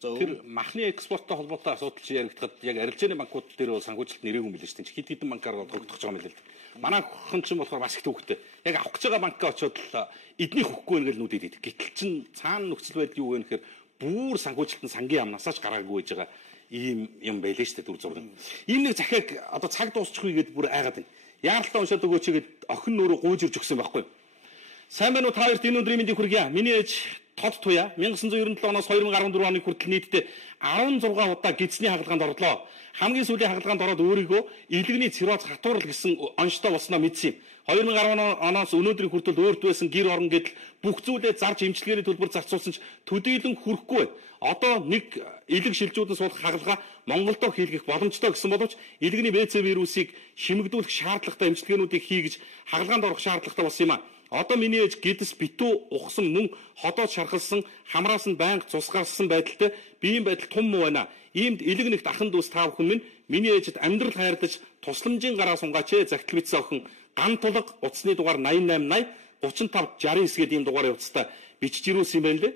Тэр махны экспорттой холбоотой асуудал чи яригдахад яг арилжааны банкуд дээр бол санхүүжилт нэрээгүй мэлээ шүү дээ. Хит хитэн банкаар тогтдох гэж байгаа юм лээ. Манай охин ч болохоор бас их төвхтэй. Яг авах гэж байгаа банкаа очиод л эднийх өгөхгүй нэг л нүдэд идэг. Гэтэл чин цаана нөхцөл байдал юу вэ гэхээр бүр санхүүжилтэн сангийн амнасаач гараагүй байж байгаа ийм юм байлээ шүү дээ дүр зураг. Ийм нэг захиаг одоо цаг дуусчихгүй гэдээ бүр айгаад байна. Яаралтай уншаад өгөөч гэгээд охин нөрөө гуйж ирж өгсөн байхгүй юу? Сайн байна уу та хоёрт энэ өдрийн мэндийг хүргье. Миний ээж Тод Туя 1997 оноос 2014 оны хүртэл нийтдээ 16 удаа гидсний хагалгаанд орлоо. Хамгийн сүүлийн хагалгаанд ороод өөрийгөө илэгний цирроз хатуурал гэсэн онцтой болсноо мэдсэн юм. 2010 оноос өнөөдрийн хүртэл өөрт байсан гэр орон гэдэл бүх зүйлээ зарж эмчилгээний төлбөр зарцуулсан ч төдийлөн хүрэхгүй. Одоо нэг илэг шилжүүлэн суулгах хагалгаа Монголдо хийлгэх боломжтой гэсэн боловч илэгний ВЦ вирусыг шимэгдүүлэх шаардлагатай эмчилгээнүүдийг хийж хагалгаанд орох шаардлагатай болсон юм а. Одоо миний ээж гэдэс битүү ухсан мөн ходоод шархалсан хамраас нь байнга цус гарсан байдалтай биеийн байдал тун муу байна. Иймд элэг нэгт ахын дүүс та бүхэн минь миний ээжэд амьдрал хайрлаж тусламжийн гараа сунгаач загтал битсэн охин ган тулга утасны дугаар 8880 35 69 гэдэг ийм дугаарыг утастай бичиж ирүүлсэн юм байна лээ.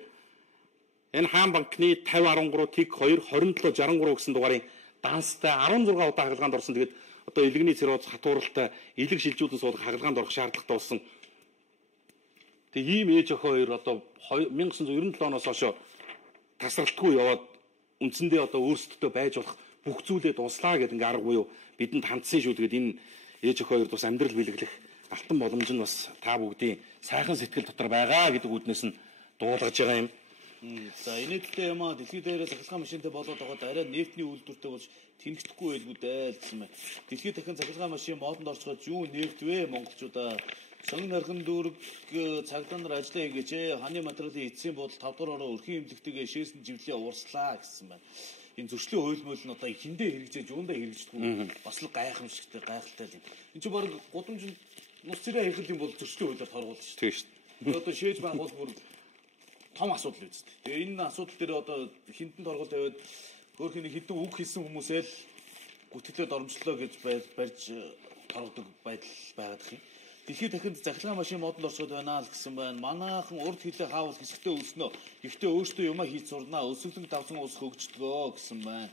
Энэ хаан банкны 5013 тэг 2 27 63 гэсэн дугаарын данстай 16 удаа хагалгаанд орсон. Тэгээд одоо элэгний цирроз хатууралтай элэг шилжүүлэн суулгах хагалгаанд орох шаардлагатай болсон. Тэгээ ийм ээж охин хоёр одоо 1997 оноос хойш тасралтгүй яваад үндсэндээ одоо өөрсдөө байж болох бүх зүйлээ дуслаа гэдэг ингээ арга буюу бидэнд хандсан шүү. Тэгээд энэ ээж охин хоёр бас амьдрал бэлэглэх алтан боломж нь бас та бүгдийн сайхан сэтгэл дотор байгаа гэдэг үднээс нь дуулгаж байгаа юм. За инээдтэй юм а дэлхийд дээрээ цахилгаан машинтай болоод байгаа арай нефтний үйлдвэртэй болж тэнэгдэхгүй байлгүй дээ гэсэн мэ. Дэлхийд дахин цахилгаан машин модонд орчгоод юу нефт вэ монголчуудаа. Сонгон хархан дүүрэг цагдаа нар ажиллаа хийгээч. Ханы материалын эцсийн бодол 5 дугаар ороо өрхийн эмнэлэгтэйгээ шээсэн живлээ уурслаа гэсэн байна. Энэ зөрчлийн хууль мөл нь одоо ихэндээ хэрэгжээж юундаа хэрэгждэггүй бас л гайхамшигтай гайхалтай юм. Энэ чинь баг гудамж нус цэрэг хийх юм бол зөрчлийн хуулиар торгуулна шүү. Тийм шүү. Одоо шээж байх бол бүр том асуудал үст. Тэгээ энэ асуудал дээр одоо хинтэн торгол тавиад өөрхөн хитэн үг хэлсэн хүмүүсээ л гүтгэлээд оромжлоо гэж барьж торгодог байдал байгаад их юм. Дэлхийд дахинд захилгаан машин модонд орсод байна л гэсэн байна. Манайхан урд хилээ хаавал хэсэгтээ үлснөө. Гэхдээ өөртөө юмаа хийж сурнаа. Өсөглөн давсан ус хөгждгөө гэсэн байна.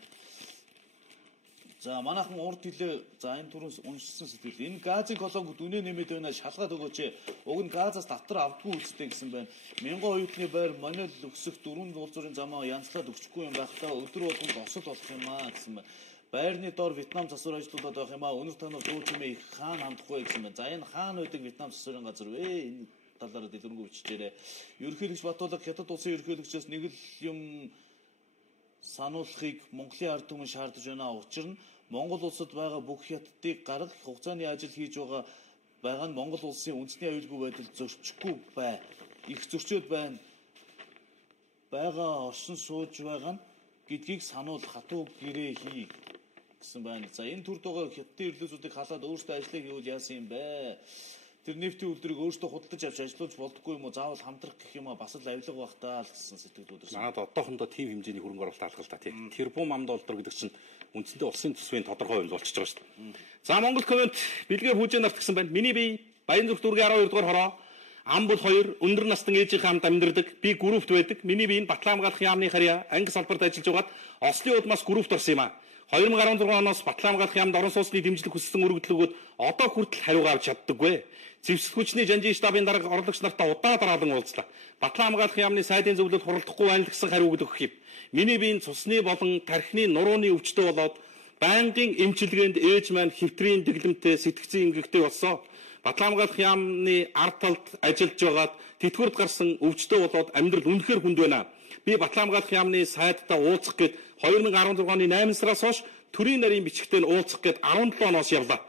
За манайхан урд хилээ за энэ түрүүс уншсан сэтгэл. Энэ газын колонг дүнээ нэмээд байна. Шалгаад өгөөч. Уг нь газаас давтар авдгүй үстэй гэсэн байна. 1000 оюутны байр манил өксөх 4 уулзуурын замаа янзлаад өгчихгүй юм байх та өдөр болгонд осол болох юм аа гэсэн байна. Байрны доор Вьетнам засвар ажлуудад байх юм а өнөр танаар дуу чимээ их хаан хандахгүй гэсэн байна. За энэ хаан байдаг Вьетнам засварын газар вэ? Энэ талаараа дэлгэрэнгүй бичээрэй. Ерөнхийлөгч Батболог хятад улсын ерөнхийлөгчөөс нэг л юм сануулахыг Монголын ард түмэн шаардаж байна. Учир нь Монгол улсад байгаа бүх хятадыг гаргах хугацааны ажил хийж байгаа нь Монгол улсын үндэсний аюулгүй байдал зөрчихгүй бай. Их зөрчөөд байна. Бага оршин сууж байгаа нь гэдгийг сануул хатуу гэрээ хий гэсэн байна. За энэ төрд байгаа хятадын ирлүүзүүдийг халаад өөрсдөө ажиллах гэвэл яасан юм бэ? Тэр нефтийн үйлдвэрийг өөрсдөө худалдаж авч ажиллуулж болдоггүй юм уу? Заавал хамтрах гэх юм аа бас л авилга байх таа л гэсэн сэтгэлүүд ирсэн. Наад одоохондоо тийм хэмжээний хөрөнгө оруулалт алгал та тийм. Тэрбум ам доллар гэдэг чинь үндсэндээ улсын төсвийн тодорхой хувь болчихж байгаа шүү дээ. За Монгол комент бэлгээ хүүжээ нарт гэсэн байна. Миний бие Баянзүрх дүүргийн 12 дугаар хороо ам бол 2 өндөр настан ээжийнхээ хамт амьдардаг. Би группт байдаг. Миний бие Батлан хамгаалах яамны харьяа анги салбарт ажиллаж байгаад Ослын удмаас группт орсон юм а. 2016 оноос Батлан хамгаалах яамд орон сууцны дэмжлэг хүссэн өргөдөл өгөөд одоо хүртэл хариугаа авч чаддаггүй. Зэвсэг хүчний жанжийн штабын дарга орлогч нартай удаа дараалан уулзлаа. Батлан хамгаалах яамны сайдын зөвлөлд хуралдахгүй байна л гэсэн хариу өгөх юм. Миний биеийн цусны болон тархины нурууны өвчтөй болоод байнгын эмчилгээнд ээж маань хэвтрийн дэглэмтэй сэтгцэн эмгэгтэй болсон. Батлан хамгаалах яамны ард талд ажиллаж байгаад тэтгэврт гарсан өвчтөй болоод амьдрал үнэхээр хүнд байна. Би Батлан хамгаалах яамны сайдтай уулзах гээд 2016 оны 8 сараас хойш төрийн нарийн бичгтээ уулзах гээд 17 оноос явлаа.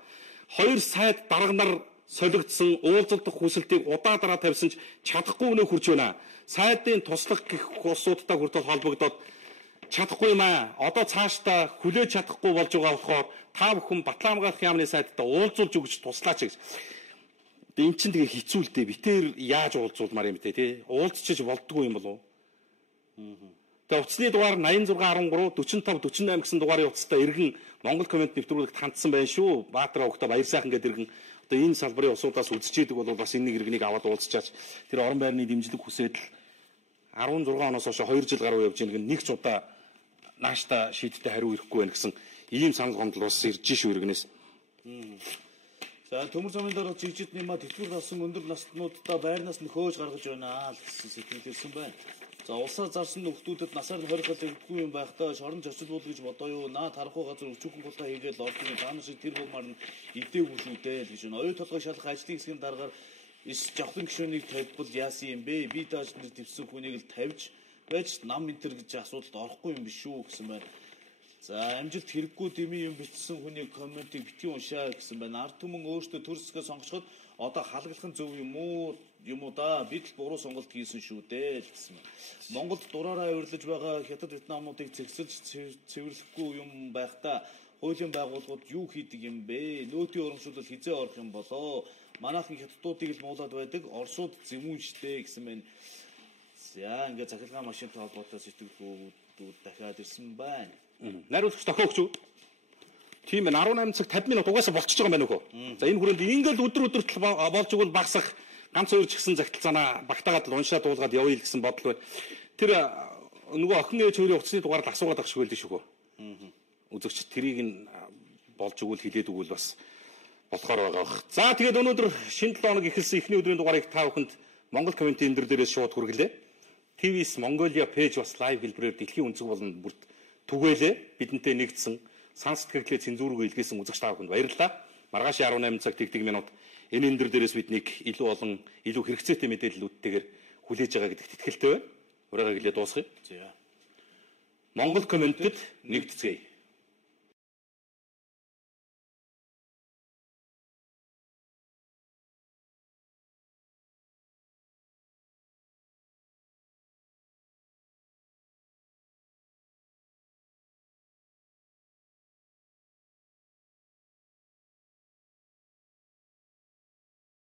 2 сайд дарга нар солигдсон уулзалдах хүсэлтийг удаа дараа тавьсан ч чадахгүй өнөө хурж байна. Сайдын туслах гэх улсуудтай хүртэл холбогдоод чадахгүй юм аа. Одоо цаашдаа хүлээж чадахгүй болж байгаа болохоор та бүхэн Батлан хамгаалах яамны сайдтай уулзуулж өгч туслаач гэж. Энд чинь тэгээ хэцүү л дээ. Битээр яаж уулзуулмаар юм бэ те? Уулзчих болдгүй юм болов уу? Тэгээ утасны дугаар 8613 45 48 гэсэн дугаарын утастай иргэн Монгол комент нэвтрүүлэгт хандсан байна шүү. Баатар огтоо баяр сайхан гэдэг иргэн одоо энэ салбарын усуудаас үзчихээдэг бол бас энэ нэг иргэнийг аваад уулзчаач. Тэр орон байрны дэмжлэг хүсээд л 16 оноос хойш 2 жил гаруй явж байгаа нэг ч удаа нааштай шийдтэй хариу ирэхгүй байх гэсэн ийм санал гомдол бас ирж шүү иргэнээс. За төмөр замын дараа жижигд нэмээд тэтгэврт авсан өндөр настнуудаа байрнаас нь хөөж гаргаж байна л гэсэн сэтгэл ирсэн байна. За улсаа зарсан нөхдүүдэд насаар нь хорих хэлгүй юм байхдаа шорон зочид бол гэж бодоо юу. Наа тарахгүй газар өчүүхэн гулгай хийгээд ордгийн таан шиг тэр бумаар нь идээгүй шүү дээ л гэж байна. Оюу толгой шалах ажлын хэсгийн дараагаар ис жавхан гишүүнийг тавьбал яасан юм бэ? Би тааш нэр твсэн хүнийг л тавьж байж нам энтер гэж асуудалд орохгүй юм биш үү гэсэн байна. За амжилт хэрэггүй дэмий юм бичсэн хүний комментиг битгий уншаа гэсэн байна. Ард түмэн өөртөө төр зэсгээ сонгочход одоо халаглах нь зөв юм уу да бид л буруу сонголт хийсэн шүү дээ л гэсэн байна. Монголд дураараа авирлаж байгаа хятад вьетнамуудыг зэгсэлж цэвэрлэхгүй юм байхдаа хуулийн байгууллагууд юу хийдэг юм бэ? Нөөтийн урамшуулал хизээ орох юм болоо. Манайхан хятадуудыг л муулаад байдаг. Оросууд зэмүүн штэ гэсэн байна. За ингээд захиргаан машинтай холбоотой сэтгэлгүүд дахиад ирсэн байна. Найруулагч тохиогч юу? Тийм байна. 18 цаг 50 минут угаасаа болчихж байгаа юм байна уу? За энэ хүрээнд ингээл өдөр болж игэл багсах ганц хоёр ч гэсэн загталцаанаа багтаагаад л уншаад дуулгаад явъя л гэсэн бодол байна. Тэр нөгөө охин ээж хоёрын утасны дугаард асуугаад ах шиг байлээ шүү. Үзэгч тэрийг нь болж игэл хилээд өгвөл бас болохоор байгаа бах. За тэгээд өнөөдөр шинэ 7 хоног эхэлсэн эхний өдрийн дугаарыг та бүхэнд Монгол комментийн энэ дээрээс шууд хүргэлээ. TVS Mongolia page бас лайв хэлбэрээр дэлхийн өнцөг болон бүрт түгээлээ бидэнтэй нэгдсэн сан сэтгэлээ цензуургүй илгээсэн үзэгч та бүхэнд баярлалаа. Маргааш 18 цаг тэгдэг минут энэ дээрээс биднийг илүү олон илүү хэрэгцээтэй мэдээллүүдтэйгээр хүлээж байгаа гэдэгт итгэлтэй байна. Ураагаа гэлээ дуусгая. За. Монгол комментэд нэгдэцгээе.